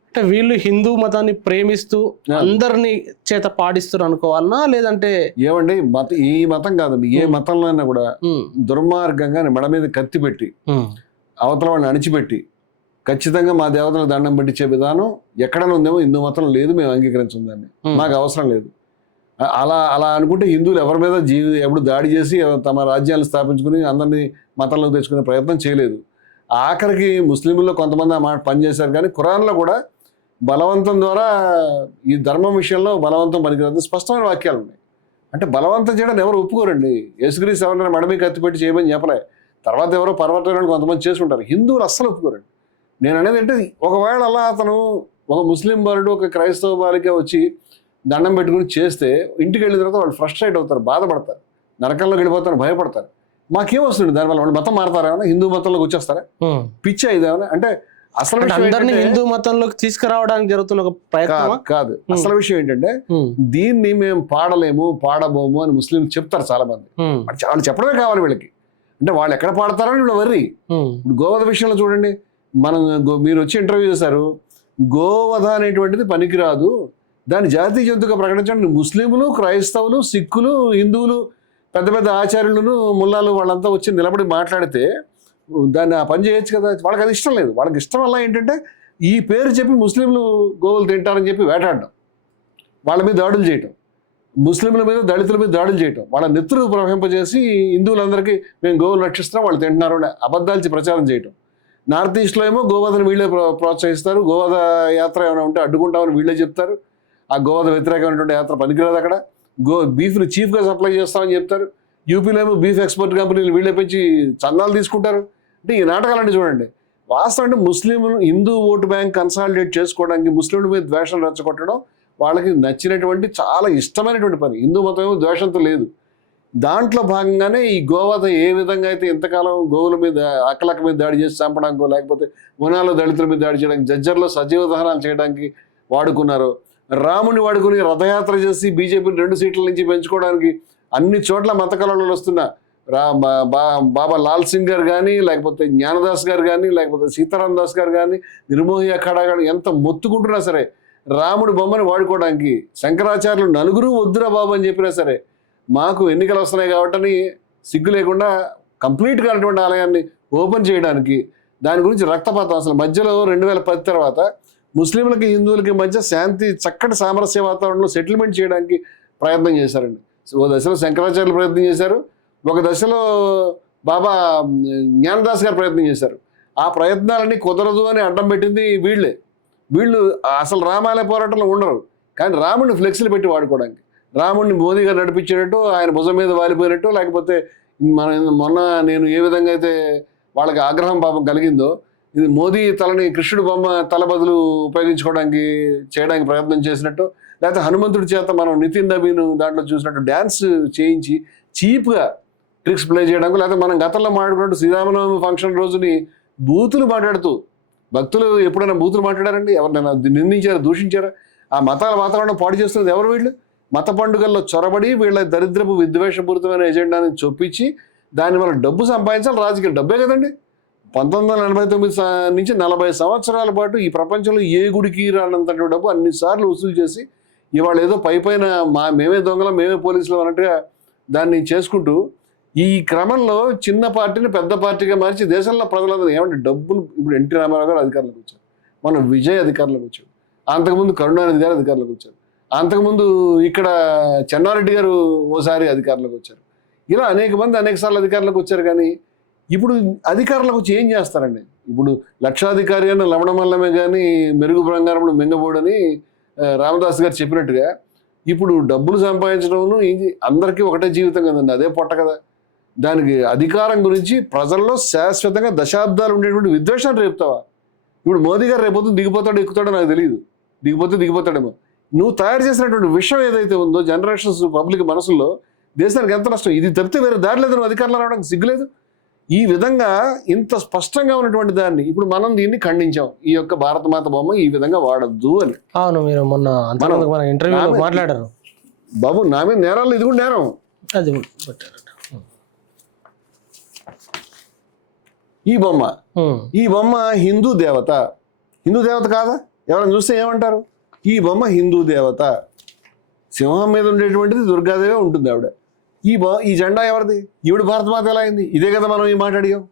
అంటే వీళ్ళు హిందూ మతాన్ని ప్రేమిస్తూ అందరినీ చేత పాడిస్తారు అనుకోవాలనా, లేదంటే ఏమండి ఈ మతం కాదండి, ఏ మతంలో అయినా కూడా దుర్మార్గంగా మెడ మీద కత్తి పెట్టి అవతల వాడిని అణిచిపెట్టి ఖచ్చితంగా మా దేవతలకు దండం పెట్టించే విధానం ఎక్కడైనా ఉందేమో హిందూ మతంలో లేదు. మేము అంగీకరించం దాన్ని, మాకు అవసరం లేదు. అలా అనుకుంటే హిందువులు ఎవరి మీద ఎప్పుడు దాడి చేసి తమ రాజ్యాలను స్థాపించుకుని అందరినీ మతంలోకి తెచ్చుకునే ప్రయత్నం చేయలేదు. ఆఖరికి ముస్లింల్లో కొంతమంది ఆ మాట పనిచేశారు. కానీ ఖురాన్లో కూడా బలవంతం ద్వారా ఈ ధర్మం విషయంలో బలవంతం పనికిరాదు స్పష్టమైన వాక్యాలు ఉన్నాయి. అంటే బలవంతం చేయడం ఎవరు ఒప్పుకోరండి. యేసుక్రీస్తు ఎవరైనా మడమి కత్తిపెట్టి చేయమని చెప్పలే. తర్వాత ఎవరో పర్వతాలను కొంతమంది చేసుకుంటారు. హిందువులు అస్సలు ఒప్పుకోరండి. నేను అనేది అంటే ఒకవేళ అలా అతను ఒక ముస్లిం బాలుడు ఒక క్రైస్తవ బాలిక వచ్చి దండం పెట్టుకుని చేస్తే ఇంటికి వెళ్ళిన తర్వాత వాళ్ళు ఫ్రస్ట్రేట్ అవుతారు, బాధపడతారు, నరకంలోకి వెళ్ళిపోతారు, భయపడతారు. మాకేం వస్తుంది దానివల్ల? వాళ్ళు మతం మారతారా? ఏమైనా హిందూ మతంలోకి వచ్చేస్తారా? పిచ్చా ఇదేమన్నా? అంటే అసలు అందరినీ హిందూ మతంలోకి తీసుకురావడానికి జరుగుతున్న ఒక ప్రయత్నం కాదు. అసలు విషయం ఏంటంటే దీన్ని మేము పాడబోము అని ముస్లింలు చెప్తారు చాలా మంది. వాళ్ళు చెప్పడమే కావాలి వీళ్ళకి. అంటే వాళ్ళు ఎక్కడ పాడతారని వీళ్ళు వర్రి. ఇప్పుడు గోవధ విషయంలో చూడండి, మీరు వచ్చి ఇంటర్వ్యూ చేశారు, గోవధ అనేటువంటిది పనికిరాదు, దాన్ని జాతీయ జంతువుగా ప్రకటించండి. ముస్లింలు, క్రైస్తవులు, సిక్కులు, హిందువులు, పెద్ద పెద్ద ఆచార్యులను, ముల్లాలు వాళ్ళంతా వచ్చి నిలబడి మాట్లాడితే దాన్ని ఆ పని చేయొచ్చు కదా. వాళ్ళకి అది ఇష్టం లేదు. వాళ్ళకి ఇష్టం వల్ల ఏంటంటే ఈ పేరు చెప్పి ముస్లింలు గోవులు తింటారని చెప్పి వేటాడడం, వాళ్ళ మీద దాడులు చేయటం, ముస్లింల మీద దళితుల మీద దాడులు చేయటం, వాళ్ళ నెత్తురు ప్రవహింపజేసి హిందువులందరికీ మేము గోవులు రక్షిస్తున్నాం వాళ్ళు తింటున్నారు అని అబద్ధాలు ప్రచారం చేయటం. నార్త్ ఈస్ట్లో ఏమో గోవధను వీళ్ళే ప్రోత్సహిస్తారు. గోవధ యాత్ర ఏమైనా ఉంటే అడ్డుకుంటామని వీళ్ళే చెప్తారు. ఆ గోవధ వ్యతిరేకమైనటువంటి యాత్ర పనికిరాదు. అక్కడ బీఫ్ని చీఫ్గా సప్లై చేస్తామని చెప్తారు. యూపీలో ఏమో బీఫ్ ఎక్స్పోర్ట్ కంపెనీలు వీళ్ళే పెంచి చందాలు తీసుకుంటారు. అంటే ఈ నాటకాలన్నీ చూడండి. వాస్తవం అంటే ముస్లింలు హిందూ ఓటు బ్యాంక్ కన్సాలిడేట్ చేసుకోవడానికి ముస్లింల మీద ద్వేషం రెచ్చగొట్టడం వాళ్ళకి నచ్చినటువంటి చాలా ఇష్టమైనటువంటి పని. హిందూ మతం ఏమో ద్వేషంతో లేదు. దాంట్లో భాగంగానే ఈ గోవధ ఏ విధంగా అయితే ఇంతకాలం గోవుల మీద అక్కలక్క మీద దాడి చేసి చంపడానికో లేకపోతే వనాల్లో దళితుల మీద దాడి చేయడానికి జజ్జర్లో సజీవ దహనాలు చేయడానికి వాడుకున్నారో, రాముని వాడుకుని రథయాత్ర చేసి బీజేపీని 2 సీట్ల నుంచి పెంచుకోవడానికి అన్ని చోట్ల మత కళలు వస్తున్న బాబా లాల్ సింగ్ గారు కానీ, లేకపోతే జ్ఞానదాస్ గారు కానీ, లేకపోతే సీతారాం దాస్ గారు కానీ, నిర్మోహి అఖాడా గారు ఎంత మొత్తుకుంటున్నా సరే రాముడి బొమ్మని వాడుకోవడానికి శంకరాచార్యులు నలుగురు వద్దురా బాబు అని చెప్పినా సరే మాకు ఎన్నికలు వస్తున్నాయి కాబట్టి సిగ్గు లేకుండా కంప్లీట్గా అటువంటి ఆలయాన్ని ఓపెన్ చేయడానికి దాని గురించి రక్తపాతం అసలు మధ్యలో 2010 తర్వాత ముస్లింలకి హిందువులకి మధ్య శాంతి చక్కటి సామరస్య వాతావరణంలో సెటిల్మెంట్ చేయడానికి ప్రయత్నం చేశారండి. ఓ దశలో శంకరాచార్యులు ప్రయత్నం చేశారు, ఒక దశలో బాబా జ్ఞానదాస్ గారు ప్రయత్నం చేశారు. ఆ ప్రయత్నాలన్నీ కుదరదు అని అడ్డం పెట్టింది వీళ్ళు అసలు రామాలయ పోరాటంలో ఉండరు, కానీ రాముడిని ఫ్లెక్స్లు పెట్టి వాడుకోవడానికి, రాముడిని మోదీ గారు నడిపించేటట్టు, ఆయన భుజం మీద వాలిపోయినట్టు, లేకపోతే మొన్న నేను ఏ విధంగా అయితే వాళ్ళకి ఆగ్రహం పాపం కలిగిందో ఇది మోదీ తలని కృష్ణుడు బొమ్మ తల బదులు ఉపయోగించుకోవడానికి చేయడానికి ప్రయత్నం చేసినట్టు, లేకపోతే హనుమంతుడి చేత మనం నితిన్ నబీన్ దాంట్లో చూసినట్టు డ్యాన్స్ చేయించి చీప్గా ట్రిక్స్ ప్లే చేయడానికి, లేకపోతే మనం గతంలో మాట్లాడుకున్నట్టు శ్రీరామనవమి ఫంక్షన్ రోజుని బూతులు మాట్లాడుతూ, భక్తులు ఎప్పుడైనా బూతులు మాట్లాడారండి? ఎవరినైనా నిందించారా, దూషించారా? ఆ మతాల వాతావరణం పాడు చేస్తున్నది ఎవరు? వీళ్ళు మత పండుగల్లో చొరబడి వీళ్ళ దరిద్రపు విద్వేషపూరితమైన ఎజెండాని చొప్పించి దానివల్ల డబ్బు సంపాదించాలి. రాజకీయ డబ్బే కదండి. 1989 నుంచి 40 సంవత్సరాల పాటు ఈ ప్రపంచంలో ఏ గుడికి రానంత డబ్బు అన్నిసార్లు వసూలు చేసి ఇవాళ ఏదో పైన మేమే దొంగలం మేమే పోలీసులు అన్నట్టుగా దాన్ని చేసుకుంటూ ఈ క్రమంలో చిన్న పార్టీని పెద్ద పార్టీగా మార్చి దేశంలో ప్రజలందరూ ఏమంటే డబ్బులు. ఇప్పుడు ఎన్టీ రామారావు గారు అధికారంలోకి వచ్చారు, మన విజయ్ అధికారంలోకి వచ్చాడు, అంతకుముందు కరుణానిధి గారు అధికారంలోకి వచ్చారు, అంతకుముందు ఇక్కడ చెన్నారెడ్డి గారు ఓసారి అధికారంలోకి వచ్చారు. ఇలా అనేక మంది అనేక సార్లు అధికారంలోకి వచ్చారు. కానీ ఇప్పుడు అధికారంలోకి వచ్చి ఏం చేస్తారండి? ఇప్పుడు లక్షాధికారి అన్న లవణమల్లమే కానీ మెరుగు బంగారముడు మెంగబోడని రామదాస్ గారు చెప్పినట్టుగా ఇప్పుడు డబ్బులు సంపాదించడం అందరికీ ఒకటే జీవితం కదండి, అదే పొట్ట కదా. దానికి అధికారం గురించి ప్రజల్లో శాశ్వతంగా దశాబ్దాలు ఉండేటువంటి విద్వేషాన్ని రేపుతావా? ఇప్పుడు మోదీ గారు రేపొద్దున దిగిపోతాడో ఎక్కుతాడో నాకు తెలియదు, దిగిపోతాడేమో. నువ్వు తయారు చేసినటువంటి విషయం ఏదైతే ఉందో జనరేషన్స్ పబ్లిక్ మనసుల్లో దేశానికి ఎంత నష్టం. ఇది తప్పితే వేరే దారి లేదు, నువ్వు అధికారంలో రావడానికి సిగ్గులేదు. ఈ విధంగా ఇంత స్పష్టంగా ఉన్నటువంటి దాన్ని ఇప్పుడు మనం దీన్ని ఖండించాం, ఈ యొక్క భారతమాత బొమ్మ ఈ విధంగా వాడద్దు అని. అవును, మీరు మొన్న మన ఇంటర్వ్యూలో మాట్లాడారు బాబు. నా మీద నేరాలు, ఇది కూడా నేరం. అది ఈ బొమ్మ హిందూ దేవత కాదా? ఎవరైనా చూస్తే ఏమంటారు? ఈ బొమ్మ హిందూ దేవత, సింహం మీద ఉండేటువంటిది దుర్గాదేవి ఉంటుంది ఆవిడ. ఈ జెండా ఎవరిది? ఈవిడ భారతమాత ఎలా అయింది? ఇదే కదా మనం ఈ మాట్లాడియాం.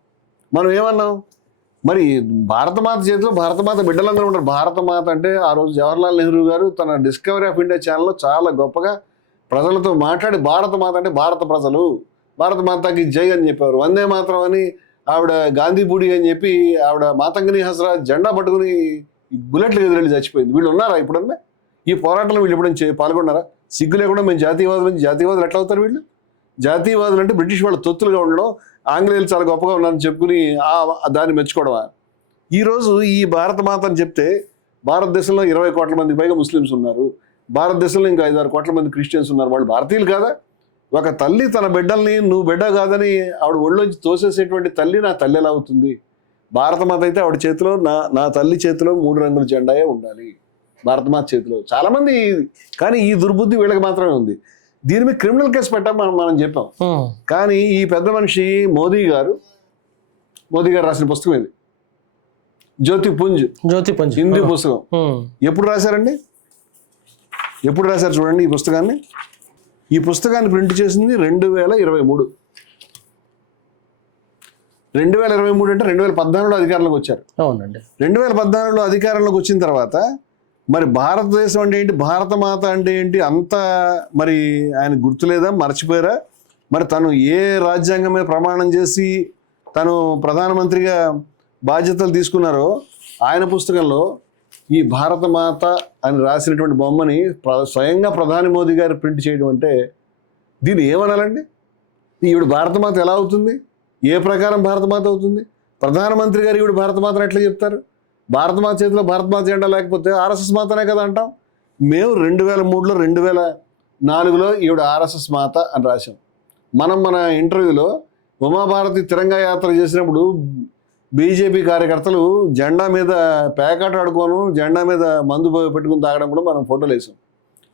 మనం ఏమన్నాం? మరి భారతమాత చేతిలో భారతమాత బిడ్డలందరూ ఉంటారు. భారతమాత అంటే ఆ రోజు జవహర్లాల్ నెహ్రూ గారు తన డిస్కవరీ ఆఫ్ ఇండియా ఛానల్లో చాలా గొప్పగా ప్రజలతో మాట్లాడి భారతమాత అంటే భారత ప్రజలు, భారతమాతకి జై అని చెప్పేవారు. వందే మాత్రం అని ఆవిడ గాంధీపూడి అని చెప్పి ఆవిడ మాతంగిని హస్రా జెండా పట్టుకుని బుల్లెట్లు ఎదురెళ్ళి చచ్చిపోయింది. వీళ్ళు ఉన్నారా ఇప్పుడన్నా? ఈ పోరాటంలో వీళ్ళు ఎప్పుడైనా పాల్గొన్నారా? సిగ్గు లేకుండా మేము జాతీయవాదులు ఎట్లా అవుతారు? వీళ్ళు జాతీయవాదులు అంటే బ్రిటిష్ వాళ్ళు తొత్తులుగా ఉండడం, ఆంగ్లేయులు చాలా గొప్పగా ఉన్నారని చెప్పుకుని దాన్ని మెచ్చుకోవడమా? ఈరోజు ఈ భారతమాత అని చెప్తే భారతదేశంలో 20 కోట్ల మందికి పైగా ముస్లిమ్స్ ఉన్నారు, భారతదేశంలో ఇంకా 5-6 కోట్ల మంది క్రిస్టియన్స్ ఉన్నారు. వాళ్ళు భారతీయులు కాదా? ఒక తల్లి తన బిడ్డల్ని నువ్వు బిడ్డ కాదని ఆవిడ ఒళ్ళోంచి తోసేసేటువంటి తల్లి నా తల్లి ఎలా అవుతుంది? భారతమాత అయితే ఆవిడ చేతిలో నా తల్లి చేతిలో 3 రంగుల జెండాయే ఉండాలి, భారతమాత చేతిలో. చాలా మంది, కానీ ఈ దుర్బుద్ధి వీళ్ళకి మాత్రమే ఉంది. దీని మీద క్రిమినల్ కేసు పెట్టాం మనం చెప్పాం. కానీ ఈ పెద్ద మనిషి మోదీ గారు రాసిన పుస్తకం ఇది, జ్యోతిపుంజ్ హిందీ పుస్తకం. ఎప్పుడు రాశారండి? ఎప్పుడు రాశారు చూడండి ఈ పుస్తకాన్ని. ఈ పుస్తకాన్ని ప్రింట్ చేసింది 2023. 2023 అంటే 2014లో అధికారంలోకి వచ్చారు. అవునండి. 2014లో అధికారంలోకి వచ్చిన తర్వాత మరి భారతదేశం అంటే ఏంటి, భారతమాత అంటే ఏంటి అంత మరి ఆయన గుర్తులేదా, మర్చిపోయారా? మరి తను ఏ రాజ్యాంగం మీద ప్రమాణం చేసి తను ప్రధానమంత్రిగా బాధ్యతలు తీసుకున్నారో ఆయన పుస్తకంలో ఈ భారతమాత అని రాసినటువంటి బొమ్మని స్వయంగా ప్రధాని మోదీ గారు ప్రింట్ చేయడం అంటే దీన్ని ఏమనాలండి? ఈవిడ భారతమాత ఎలా అవుతుంది? ఏ ప్రకారం భారతమాత అవుతుంది? ప్రధానమంత్రి గారు ఈవిడ భారతమాతను ఎట్లా చెప్తారు? భారతమాత చేతిలో భారతమాత జెండా లేకపోతే ఆర్ఎస్ఎస్ మాతనే కదా అంటాం. మేము 2003లో 2004లో ఈవిడ ఆర్ఎస్ఎస్ మాత అని రాశాం. మన ఇంటర్వ్యూలో ఉమాభారతి తిరంగా యాత్ర చేసినప్పుడు బీజేపీ కార్యకర్తలు జెండా మీద ప్యాకెట్ ఆడుకోను, జెండా మీద మందు పెట్టుకుని తాగడం కూడా మనం ఫోటోలు వేసాం.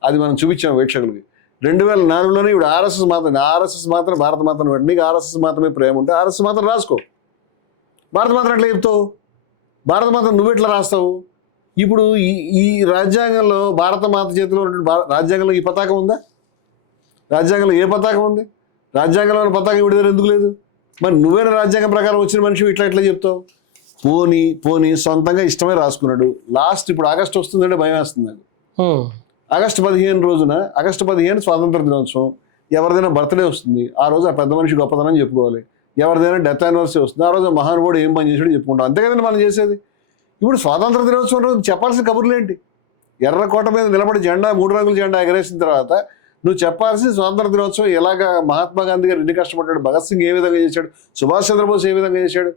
అది మనం చూపించాం వీక్షకులకి. 2004లోనే ఇప్పుడు ఆర్ఎస్ఎస్ మాత్రం భారత మాతను పెట్టి, నీకు ఆర్ఎస్ఎస్ మాత్రమే ప్రేమ ఉంటే ఆర్ఎస్ఎస్ మాత్రం రాసుకో. భారత మాత్రం ఎట్లా చెప్తావు? భారత మాత్రం నువ్వు ఎట్లా రాస్తావు? ఇప్పుడు ఈ రాజ్యాంగంలో భారత మాత చేతిలో రాజ్యాంగంలో ఈ పతాకం ఉందా? రాజ్యాంగంలో ఏ పతాకం ఉంది? రాజ్యాంగంలో ఉన్న పతాకం ఇవిడ ఎందుకు లేదు? మరి నువ్వేనా రాజ్యాంగం ప్రకారం వచ్చిన మనిషి ఎట్లా చెప్తావు? పోనీ సొంతంగా ఇష్టమే రాసుకున్నాడు. లాస్ట్ ఇప్పుడు ఆగస్టు వస్తుందంటే భయం వేస్తుంది నాకు. ఆగస్టు 15 రోజున, ఆగస్టు 15 స్వాతంత్ర దినోత్సవం, ఎవరిదైనా బర్త్డే వస్తుంది, ఆ రోజు ఆ పెద్ద మనిషి గొప్పతనం చెప్పుకోవాలి. ఎవరిదైనా డెత్ యానివర్సరీ వస్తుంది, ఆ రోజు మహానుభావుడు ఏం పని చేసాడో చెప్పుకుంటాం. అంతే కదండి మనం చేసేది. ఇప్పుడు స్వాతంత్ర దినోత్సవం రోజు చెప్పాల్సిన కబుర్లు ఏంటి? ఎర్రకోట మీద నిలబడి జెండా 3 రంగుల జెండా ఎగరేసిన తర్వాత నువ్వు చెప్పాల్సిన స్వాతంత్ర దినోత్సవం ఎలాగా మహాత్మా గాంధీ గారు ఎన్ని కష్టపడ్డాడు, భగత్ సింగ్ ఏ విధంగా చేశాడు, సుభాష్ చంద్రబోస్ ఏ విధంగా చేశాడు,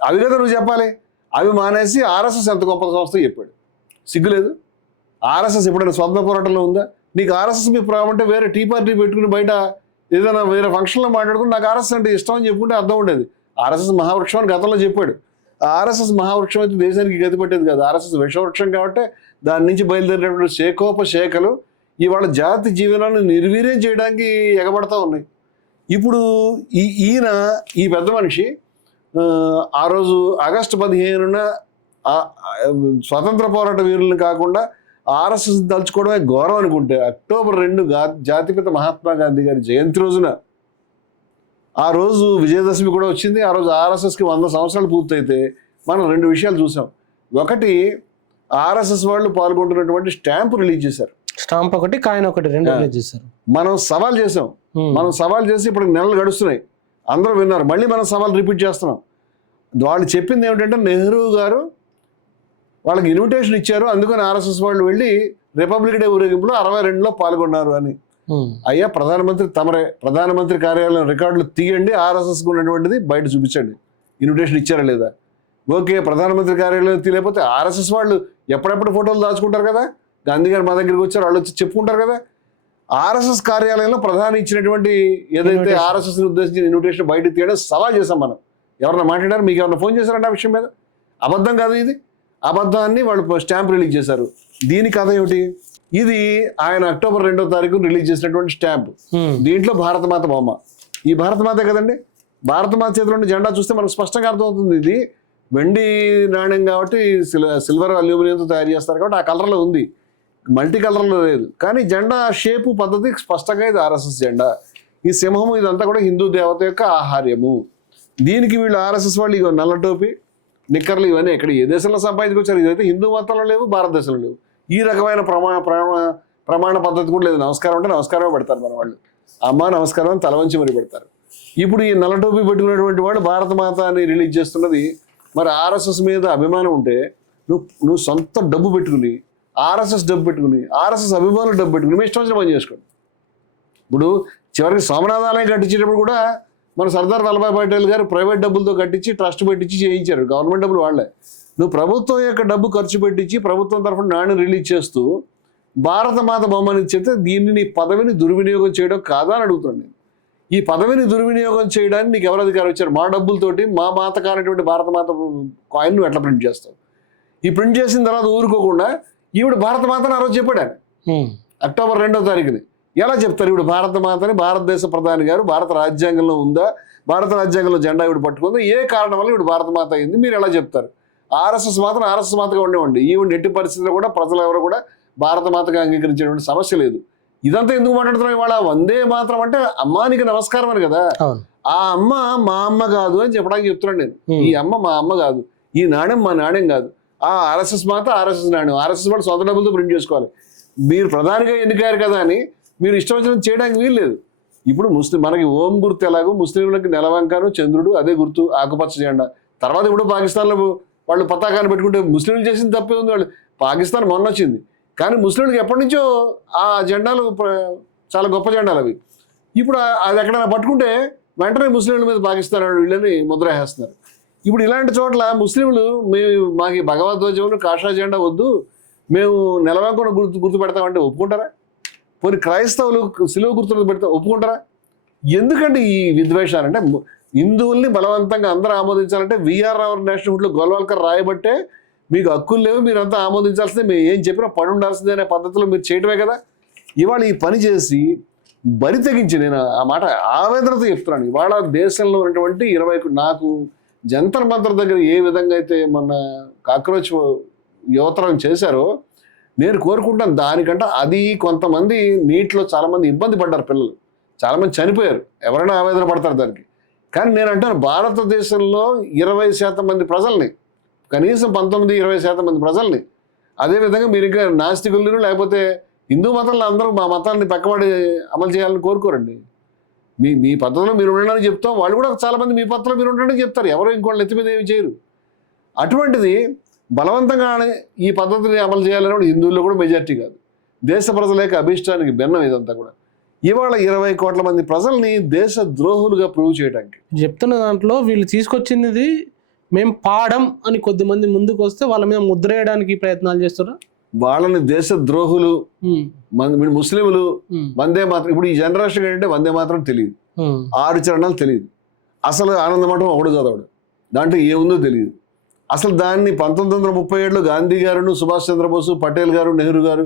అవి కదా నువ్వు చెప్పాలి. అవి మానేసి ఆర్ఎస్ఎస్ ఎంత గొప్ప సంస్థ చెప్పాడు. సిగ్గులేదు? ఆర్ఎస్ఎస్ ఎప్పుడైనా స్వాతంత్ర పోరాటంలో ఉందా? నీకు ఆర్ఎస్ఎస్ మీ ప్రాబ్లం అంటే వేరే టీ పార్టీ పెట్టుకుని బయట ఏదైనా వేరే ఫంక్షన్లో మాట్లాడుకుని నాకు ఆర్ఎస్ఎస్ అంటే ఇష్టం అని చెప్పుకుంటే అర్థం ఉండేది. ఆర్ఎస్ఎస్ మహావృక్షం అని గతంలో చెప్పాడు. ఆర్ఎస్ఎస్ మహావృక్షం అయితే దేశానికి గతి పట్టేది కాదు. ఆర్ఎస్ఎస్ విషవృక్షం కాబట్టి దాని నుంచి బయలుదేరినటువంటి శాఖలు ఇవాళ జాతి జీవనాన్ని నిర్వీర్యం చేయడానికి ఎగబడతా ఉన్నాయి. ఇప్పుడు ఈ పెద్ద మనిషి ఆ రోజు ఆగస్టు 15న స్వతంత్ర పోరాట వీరులను కాకుండా ఆర్ఎస్ఎస్ దలుచుకోవడమే గౌరవం అనుకుంటే, అక్టోబర్ 2 జాతిపిత మహాత్మా గాంధీ గారి జయంతి రోజున, ఆ రోజు విజయదశమి కూడా వచ్చింది. ఆ రోజు ఆర్ఎస్ఎస్కి 100 సంవత్సరాలు పూర్తయితే మనం 2 విషయాలు చూసాం. ఒకటి, ఆర్ఎస్ఎస్ వాళ్ళు పాల్గొంటున్నటువంటి స్టాంప్ రిలీజ్ చేశారు. స్టాంప్ ఒకటి, కాయిన్ ఒకటి, 2 రిలీజ్ చేశారు. మనం సవాల్ చేసాం. మనం సవాల్ చేసి ఇప్పుడు నెలలు గడుస్తున్నాయి, అందరూ విన్నారు. మళ్ళీ మనం సవాల్ రిపీట్ చేస్తున్నాం. వాళ్ళు చెప్పింది ఏమిటంటే, నెహ్రూ గారు వాళ్ళకి ఇన్విటేషన్ ఇచ్చారు, అందుకని ఆర్ఎస్ఎస్ వాళ్ళు వెళ్ళి రిపబ్లిక్ డే ఊరేగింపులో 62లో పాల్గొన్నారు అని. అయ్యా ప్రధానమంత్రి తమరే, ప్రధానమంత్రి కార్యాలయం రికార్డులు తీయండి, ఆర్ఎస్ఎస్కి ఉన్నటువంటిది బయట చూపించండి, ఇన్విటేషన్ ఇచ్చారా లేదా. ఓకే, ప్రధానమంత్రి కార్యాలయం తీయలేకపోతే ఆర్ఎస్ఎస్ వాళ్ళు ఎప్పుడెప్పుడు ఫోటోలు దాచుకుంటారు కదా, గాంధీ గారు మా దగ్గరికి వచ్చారు, వాళ్ళు వచ్చి చెప్పుకుంటారు కదా. ఆర్ఎస్ఎస్ కార్యాలయంలో ప్రధాని ఇచ్చినటువంటి ఏదైతే ఆర్ఎస్ఎస్ని ఉద్దేశించిన ఇన్విటేషన్ బయటకు తీయడం సవాల్ చేశాం మనం. ఎవరన్నా మాట్లాడారు? మీకు ఎవరన్నా ఫోన్ చేశారంటే ఆ విషయం మీద? అబద్ధం కాదు ఇది. అబద్ధాన్ని వాళ్ళు స్టాంప్ రిలీజ్ చేశారు. దీని కథ ఏమిటి? ఇది ఆయన అక్టోబర్ 2వ తారీఖు రిలీజ్ చేసినటువంటి స్టాంప్. దీంట్లో భారతమాత బొమ్మ. ఈ భారతమాతే కదండి. భారతమాత చేతిలో జెండా చూస్తే మనకు స్పష్టంగా అర్థమవుతుంది. ఇది వెండి నాణ్యం కాబట్టి సిల్వర్ అల్యూమినియంతో తయారు చేస్తారు కాబట్టి ఆ కలర్లో ఉంది, మల్టీ కలర్లో లేదు. కానీ జెండా షేపు పద్ధతి స్పష్టంగా ఇది ఆర్ఎస్ఎస్ జెండా. ఈ సింహము ఇదంతా కూడా హిందూ దేవత యొక్క ఆహార్యము. దీనికి వీళ్ళు ఆర్ఎస్ఎస్ వాళ్ళు ఇగో నల్ల టోపీ, నిక్కర్లు ఇవన్నీ ఎక్కడ ఏ దేశంలో సంపాదించుకొచ్చారు? ఇదైతే హిందూ మతంలో లేవు, భారతదేశంలో లేవు. ఈ రకమైన ప్రమాణ పద్ధతి కూడా లేదు. నమస్కారం అంటే నమస్కారమే పెడతారు మన వాళ్ళు. అమ్మ నమస్కారం అని తల వంచి మరి పెడతారు. ఇప్పుడు ఈ నల్ల టోపీ పెట్టుకున్నటువంటి వాళ్ళు భారత మాత అని రిలీజ్ చేస్తున్నది. మరి ఆర్ఎస్ఎస్ మీద అభిమానం ఉంటే నువ్వు సొంత డబ్బు పెట్టుకుని, ఆర్ఎస్ఎస్ డబ్బు పెట్టుకుని, ఆర్ఎస్ఎస్ అభిమానులు డబ్బు పెట్టుకుని మీ ఇష్టం వచ్చిన పని చేసుకోండి. ఇప్పుడు చివరికి సోమనాథ ఆలయం కట్టించేటప్పుడు కూడా మన సర్దార్ వల్లభాయ్ పటేల్ గారు ప్రైవేట్ డబ్బులతో కట్టించి ట్రస్ట్ పెట్టించి చేయించారు. గవర్నమెంట్ డబ్బులు వాళ్ళే. నువ్వు ప్రభుత్వం యొక్క డబ్బు ఖర్చు పెట్టించి ప్రభుత్వం తరఫున నాణ్యం రిలీజ్ చేస్తూ భారత మాత బొమ్మని చెప్తే దీన్ని నీ పదవిని దుర్వినియోగం చేయడం కాదా అని అడుగుతాను నేను. ఈ పదవిని దుర్వినియోగం చేయడానికి నీకు ఎవరు అధికారం ఇచ్చారు? మా డబ్బులతోటి మా మాత కానటువంటి భారత మాత కాయిన్ నువ్వు ఎట్లా ప్రింట్ చేస్తావు? ఈ ప్రింట్ చేసిన తర్వాత ఊరుకోకుండా ఈవిడ భారత మాతని ఆ రోజు చెప్పాడు ఆయన అక్టోబర్ 2వ తారీఖుని. ఎలా చెప్తారు? ఇప్పుడు భారత మాతని భారతదేశ ప్రధాని గారు భారత రాజ్యాంగంలో ఉందా, భారత రాజ్యాంగంలో జెండా ఇవిడ పట్టుకుందా, ఏ కారణం వల్ల ఇవిడ భారత మాత అయింది మీరు ఎలా చెప్తారు? ఆర్ఎస్ఎస్ మాత్రం ఆర్ఎస్ఎస్ మాతగా ఉండేవండి. ఈవిడ ఎట్టి పరిస్థితుల్లో కూడా ప్రజలు ఎవరు కూడా భారత మాతగా అంగీకరించేటువంటి సమస్య లేదు. ఇదంతా ఎందుకు మాట్లాడుతున్నాం ఇవాళ? వందే మాత్రం అంటే అమ్మానికి నమస్కారం అని కదా. ఆ అమ్మ మా అమ్మ కాదు అని చెప్పడానికి చెప్తున్నాను నేను. ఈ అమ్మ మా అమ్మ కాదు, ఈ నాణ్యం మా నాణ్యం కాదు. ఆ ఆర్ఎస్ఎస్ మాత ఆర్ఎస్ఎస్ నాణ్యం, ఆర్ఎస్ఎస్ వాళ్ళు సొంత డబ్బులతో ప్రింట్ చేసుకోవాలి. మీరు ప్రధానిగా ఎన్నికయ్యారు కదా అని మీరు ఇష్టం వచ్చినది చేయడానికి వీల్లేదు. ఇప్పుడు మనకి ఓం గుర్తు ఎలాగో ముస్లింలకి నెలవంకను చంద్రుడు అదే గుర్తు, ఆకుపచ్చ జెండా. తర్వాత ఇప్పుడు పాకిస్తాన్లో వాళ్ళు పతాకాన్ని పెట్టుకుంటే ముస్లింలు చేసింది తప్పే ఉంది. వాళ్ళు పాకిస్తాన్ మొన్న వచ్చింది, కానీ ముస్లింలకు ఎప్పటి నుంచో ఆ జెండాలు చాలా గొప్ప జెండాలు అవి. ఇప్పుడు అది ఎక్కడైనా పట్టుకుంటే వెంటనే ముస్లింల మీద పాకిస్తాన్ వీళ్ళని ముద్ర వేస్తున్నారు. ఇప్పుడు ఇలాంటి చోట్ల ముస్లింలు మేము మాకు ఈ భగవద్ధ్వజములు కాషాయ జెండా వద్దు, మేము నెలవంకుండా గుర్తుపెడతామంటే ఒప్పుకుంటారా? పోనీ క్రైస్తవులు సిలువ గుర్తులు పెడతా ఒప్పుకుంటారా? ఎందుకంటే ఈ విద్వేషాలు అంటే హిందువుల్ని బలవంతంగా అందరూ ఆమోదించాలంటే వీఆర్ రావు నేషనల్ హుడ్లో గోల్వాల్కర్ రాయబట్టే మీకు హక్కులు లేవు, మీరంతా ఆమోదించాల్సిందే, మేము ఏం చెప్పినా పడి ఉండాల్సిందే అనే పద్ధతిలో మీరు చేయటమే కదా. ఇవాళ ఈ పని చేసి బరి తెగించి నేను ఆ మాట ఆవేదనతో చెప్తున్నాను. ఇవాళ దేశంలో ఉన్నటువంటి 20 నాకు జంతర్ మంతర్ దగ్గర ఏ విధంగా అయితే మన కాక్రోచ్ యువతరం చేశారో నేను కోరుకుంటాను దానికంటే అది కొంతమంది నీటిలో చాలామంది ఇబ్బంది పడ్డారు, పిల్లలు చాలామంది చనిపోయారు, ఎవరైనా ఆవేదన పడతారు దానికి. కానీ నేను అంటాను భారతదేశంలో 20% మంది ప్రజల్ని, కనీసం 19-20% మంది ప్రజల్ని, అదేవిధంగా మీరు ఇంకా నాస్తికులను లేకపోతే హిందూ మతంలో అందరూ మా మతాన్ని పక్కబడి అమలు చేయాలని కోరుకోరండి. మీ పద్ధతిలో మీరు ఉండడానికి చెప్తాం, వాళ్ళు కూడా చాలామంది మీ పద్ధతిలో మీరు ఉండడానికి చెప్తారు, ఎవరో ఇంకోళ్ళు ఎత్తి మీద ఏమి చేయరు. అటువంటిది బలవంతంగా ఈ పద్ధతిని అమలు చేయాలని హిందువుల్లో కూడా మెజారిటీ కాదు, దేశ ప్రజల యొక్క అభిష్టానికి భిన్నం ఇదంతా కూడా. ఇవాళ 20 కోట్ల మంది ప్రజల్ని దేశ ద్రోహులుగా ప్రూవ్ చేయడానికి చెప్తున్న దాంట్లో వీళ్ళు తీసుకొచ్చినది మేము పాడం అని కొద్దిమంది ముందుకు వస్తే వాళ్ళ మీద ముద్ర వేయడానికి ప్రయత్నాలు చేస్తారా? వాళ్ళని దేశ ద్రోహులు, ముస్లింలు, వందే మాత్రం. ఇప్పుడు ఈ జనరేషన్ ఏంటంటే వందే మాత్రం తెలియదు, 6 చరణాలు తెలియదు, అసలు ఆనందమఠం ఒకడు చదవడు, దాంట్లో ఏముందో తెలియదు. అసలు దాన్ని 1937లో గాంధీ గారు, సుభాష్ చంద్రబోసు, పటేల్ గారు, నెహ్రూ గారు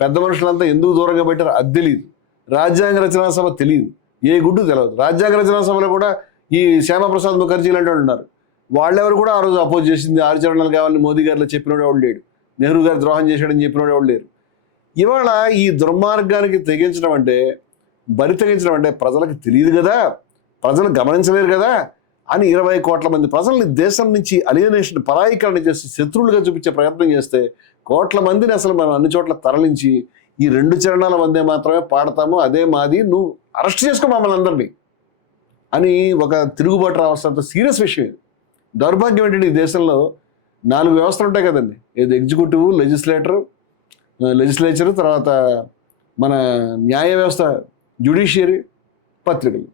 పెద్ద మనుషులంతా ఎందుకు దూరంగా పెట్టారు అది తెలియదు. రాజ్యాంగ రచనా సభ తెలియదు, ఏ గుడ్డు తెలియదు. రాజ్యాంగ రచనా సభలో కూడా ఈ శ్యామప్రసాద్ ముఖర్జీ లాంటి వాళ్ళు ఉన్నారు, వాళ్ళెవరు కూడా ఆ రోజు అపోజ్ చేసింది 6 చరణాలు కావాలని మోదీ గారిలో చెప్పినోడు ఎవడు లేడు, నెహ్రూ గారు ద్రోహం చేశాడని చెప్పినోడు ఎవడు లేరు. ఇవాళ ఈ దుర్మార్గానికి తెగించడం అంటే, బరి తెగించడం అంటే ప్రజలకు తెలియదు కదా, ప్రజలు గమనించలేరు కదా అని 20 కోట్ల మంది ప్రజల్ని దేశం నుంచి అలియనేషన్, పరాయీకరణ చేసి శత్రువులుగా చూపించే ప్రయత్నం చేస్తే కోట్ల మందిని అసలు మనం అన్ని చోట్ల తరలించి ఈ 2 చరణాల వందే మాత్రమే పాడతాము, అదే మాది, నువ్వు అరెస్ట్ చేసుకో మమ్మల్ని అందరినీ అని ఒక తిరుగుబాటు రావాల్సినంత సీరియస్ విషయం ఇది. దౌర్భాగ్యం ఏంటంటే ఈ దేశంలో 4 వ్యవస్థలు ఉంటాయి కదండి, ఏది ఎగ్జిక్యూటివ్, లెజిస్లేచర్, తర్వాత మన న్యాయ వ్యవస్థ, జ్యుడిషియరీ, పత్రికలు,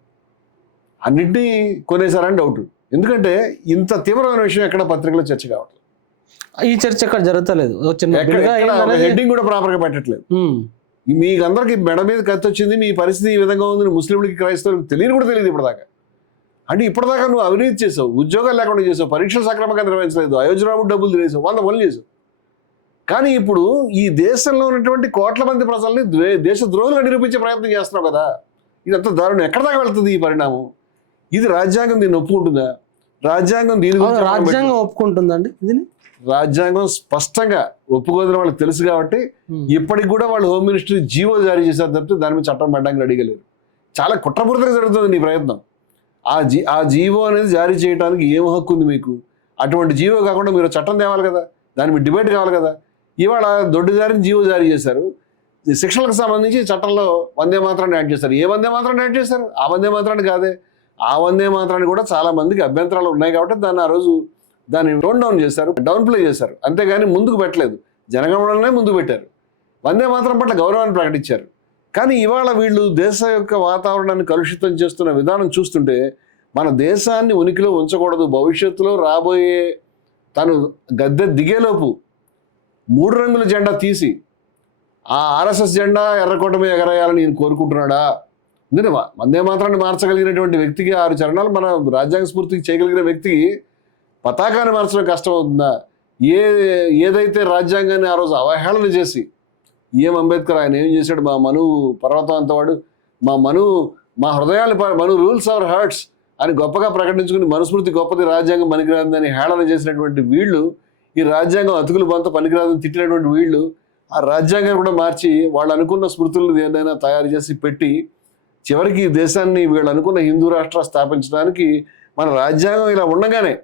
అన్నింటినీ కొనేసారని డౌట్. ఎందుకంటే ఇంత తీవ్రమైన విషయం ఎక్కడ పత్రికలో చర్చ కావట్లేదు, ఈ చర్చ ఎక్కడ జరుగుతలేదు, హెడ్డింగ్ కూడా ప్రాపర్గా పెట్టట్లేదు. మీకు అందరికి మెడ మీద కత్తి వచ్చింది, మీ పరిస్థితి ఈ విధంగా ఉంది, ముస్లింలకి క్రైస్తవులకు తెలియని కూడా తెలియదు ఇప్పటిదాకా. అంటే ఇప్పటిదాకా నువ్వు అవినీతి చేసావు, ఉద్యోగాలు లేకుండా చేసావు, పరీక్షలు సక్రమంగా నిర్వహించలేదు, అయోధ్యరాముడు డబ్బులు తినేసావు, 100 పనులు చేసావు. కానీ ఇప్పుడు ఈ దేశంలో ఉన్నటువంటి కోట్ల మంది ప్రజల్ని దేశ ద్రోహులుగా నిరూపించే ప్రయత్నం చేస్తున్నావు కదా, ఇదంతా దారుణం. ఎక్కడ దాకా వెళ్తుంది ఈ పరిణామం? ఇది రాజ్యాంగం దీన్ని ఒప్పుకుంటుందా? రాజ్యాంగం రాజ్యాంగం ఒప్పుకుంటుందండి దీన్ని? రాజ్యాంగం స్పష్టంగా ఒప్పుకోదని వాళ్ళకి తెలుసు కాబట్టి ఇప్పటికి కూడా వాళ్ళు హోమ్ మినిస్ట్రీ జీవో జారీ చేశారు తప్పితే దాని మీద చట్టం పెట్టడానికి అడిగలేరు. చాలా కుట్రపూరితంగా జరుగుతుంది ఈ ప్రయత్నం. ఆ జీవో అనేది జారీ చేయడానికి ఏం హక్కు ఉంది మీకు? అటువంటి జీవో కాకుండా మీరు చట్టం తేవాలి కదా, దాని మీద డిబేట్ కావాలి కదా. ఇవాళ దొడ్డిదారిని జీవో జారీ చేశారు, శిక్షణలకు సంబంధించి చట్టంలో వందే మాత్రాన్ని యాడ్ చేశారు. ఏ వందే మాత్రాన్ని యాడ్ చేశారు? ఆ వందే మాత్రాన్ని కాదే, ఆ వందే మాత్రాన్ని కూడా చాలా మందికి అభ్యంతరాలు ఉన్నాయి కాబట్టి దాన్ని ఆ రోజు దాన్ని టోన్ డౌన్ చేశారు, డౌన్ ప్లే చేశారు, అంతేగాని ముందుకు పెట్టలేదు. జనగణమననే ముందుకు పెట్టారు, వందే మాత్రం పట్ల గౌరవాన్ని ప్రకటించారు. కానీ ఇవాళ వీళ్ళు దేశ యొక్క వాతావరణాన్ని కలుషితం చేస్తున్న విధానం చూస్తుంటే మన దేశాన్ని ఉనికిలో ఉంచకూడదు, భవిష్యత్తులో రాబోయే తను గద్దె దిగేలోపు 3 రంగుల జెండా తీసి ఆ ఆర్ఎస్ఎస్ జెండా ఎర్రకోట మీద ఎగరేయాలని నేను కోరుకుంటున్నాడా? ఎందుకంటే వందే మాత్రాన్ని మార్చగలిగినటువంటి వ్యక్తికి 6 చరణాలు మన రాజ్యాంగ స్ఫూర్తికి చేయగలిగిన వ్యక్తికి పతాకాన్ని మార్చడం కష్టం అవుతుందా? ఏదైతే రాజ్యాంగాన్ని ఆ రోజు అవహేళన చేసి, ఏం అంబేద్కర్ ఆయన ఏం చేశాడు, మా మను పర్వతం అంతవాడు, మా హృదయాలు మను రూల్స్ అవర్ హార్ట్స్ అని గొప్పగా ప్రకటించుకుని మనుస్మృతి గొప్పది, రాజ్యాంగం పనికిరాదని హేళన చేసినటువంటి వీళ్ళు, ఈ రాజ్యాంగం అతుకులు బంత పనికిరాదని తిట్టినటువంటి వీళ్ళు ఆ రాజ్యాంగం కూడా మార్చి వాళ్ళు అనుకున్న స్మృతులను ఏదైనా తయారు చేసి పెట్టి చివరికి ఈ దేశాన్ని వీళ్ళు అనుకున్న హిందూ రాష్ట్రాలు స్థాపించడానికి మన రాజ్యాంగం ఇలా ఉండగానే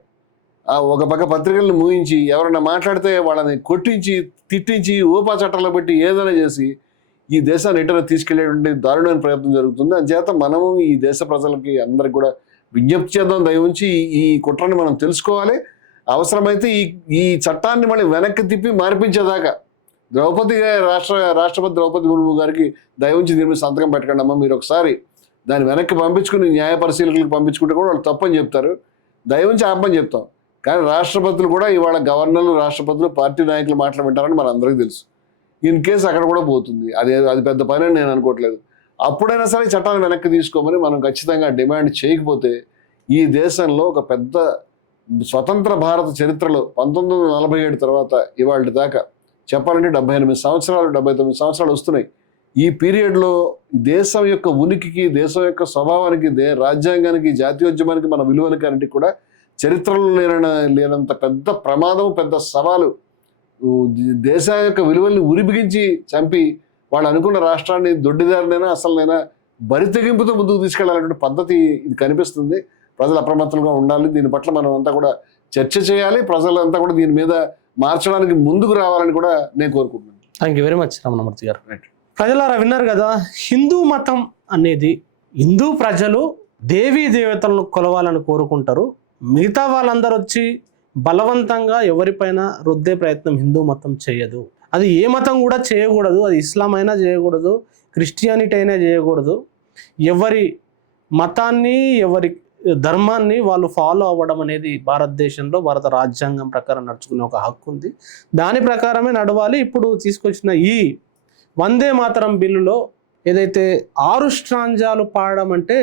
ఒక పక్క పత్రికలను మూయించి ఎవరైనా మాట్లాడితే వాళ్ళని కొట్టించి తిట్టించి ఊపా చట్టాల్లో పెట్టి ఏదైనా చేసి ఈ దేశాన్ని ఎటైనా తీసుకెళ్లేటువంటి దారుణమైన ప్రయత్నం జరుగుతుంది. అంచేత మనము ఈ దేశ ప్రజలకి అందరికి కూడా విజ్ఞప్తి చేద్దాం, దయవుంచి ఈ కుట్రని మనం తెలుసుకోవాలి. అవసరమైతే ఈ చట్టాన్ని మళ్ళీ వెనక్కి తిప్పి మార్పించేదాకా రాష్ట్రపతి ద్రౌపది ముర్ము గారికి దయవుంచి దీని మీద సంతకం పెట్టకండి అమ్మా, మీరు ఒకసారి దాన్ని వెనక్కి పంపించుకుని న్యాయ పరిశీలకులకు పంపించుకుంటే కూడా వాళ్ళు తప్పని చెప్తారు, దయవుంచి ఆపని చెప్తాం. కానీ రాష్ట్రపతులు కూడా ఇవాళ గవర్నర్లు, రాష్ట్రపతులు, పార్టీ నాయకులు మాటలు వింటారని మన అందరికీ తెలుసు. ఇన్ కేసు అక్కడ కూడా పోతుంది. అది పెద్ద పని అని నేను అనుకోవట్లేదు. అప్పుడైనా సరే చట్టాన్ని వెనక్కి తీసుకోమని మనం ఖచ్చితంగా డిమాండ్ చేయకపోతే ఈ దేశంలో ఒక పెద్ద స్వతంత్ర భారత చరిత్రలో 1947 తర్వాత ఇవాళ దాకా చెప్పాలంటే 78 సంవత్సరాలు, 79 సంవత్సరాలు వస్తున్నాయి. ఈ పీరియడ్లో దేశం యొక్క ఉనికికి, దేశం యొక్క స్వభావానికి, రాజ్యాంగానికి, జాతీయోద్యమానికి, మన విలువలకి అన్నిటికీ కూడా చరిత్రలో లేనంత పెద్ద ప్రమాదం, పెద్ద సవాలు, దేశం యొక్క విలువల్ని ఉరిబిగించి చంపి వాళ్ళు అనుకున్న రాష్ట్రాన్ని దొడ్డిదారినైనా అసలునైనా బరితెగింపుతో ముందుకు తీసుకెళ్లాలనే పద్ధతి ఇది కనిపిస్తుంది. ప్రజలు అప్రమత్తంగా ఉండాలి. దీని పట్ల మనం అంతా కూడా చర్చ చేయాలి. ప్రజలంతా కూడా దీని మీద మార్చడానికి ముందుకు రావాలని కూడా నేను కోరుకుంటున్నాను. Thank you very much Ramanamurthy గారు. ప్రజలారా విన్నారు కదా, హిందూ మతం అనేది హిందూ ప్రజలు దేవీ దేవతలను కొలవాలని కోరుకుంటారు. మిగతా వాళ్ళందరూ వచ్చి బలవంతంగా ఎవరిపైన రుద్దే ప్రయత్నం హిందూ మతం చేయదు. అది ఏ మతం కూడా చేయకూడదు. అది ఇస్లాం అయినా చేయకూడదు, క్రిస్టియానిటీ అయినా చేయకూడదు. ఎవరి మతాన్ని, ఎవరి ధర్మాన్ని వాళ్ళు ఫాలో అవ్వడం అనేది భారతదేశంలో భారత రాజ్యాంగం ప్రకారం నడుచుకునే ఒక హక్కు ఉంది. దాని ప్రకారమే నడవాలి. ఇప్పుడు తీసుకొచ్చిన ఈ వందే మాతరం బిల్లులో ఏదైతే 6 స్ట్రాంజాలు పాడడం అంటే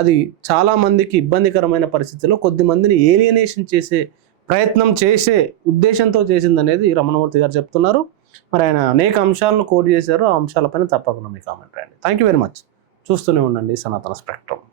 అది చాలామందికి ఇబ్బందికరమైన పరిస్థితిలో కొద్దిమందిని ఏలియనేషన్ చేసే ప్రయత్నం చేసే ఉద్దేశంతో చేసిందనేది రమణమూర్తి గారు చెప్తున్నారు. మరి ఆయన అనేక అంశాలను కోట్ చేశారు. ఆ అంశాలపైన తప్పకుండా మీ కామెంట్ రాయండి. Thank you very much. చూస్తూనే ఉండండి సనాతన స్పెక్ట్రమ్.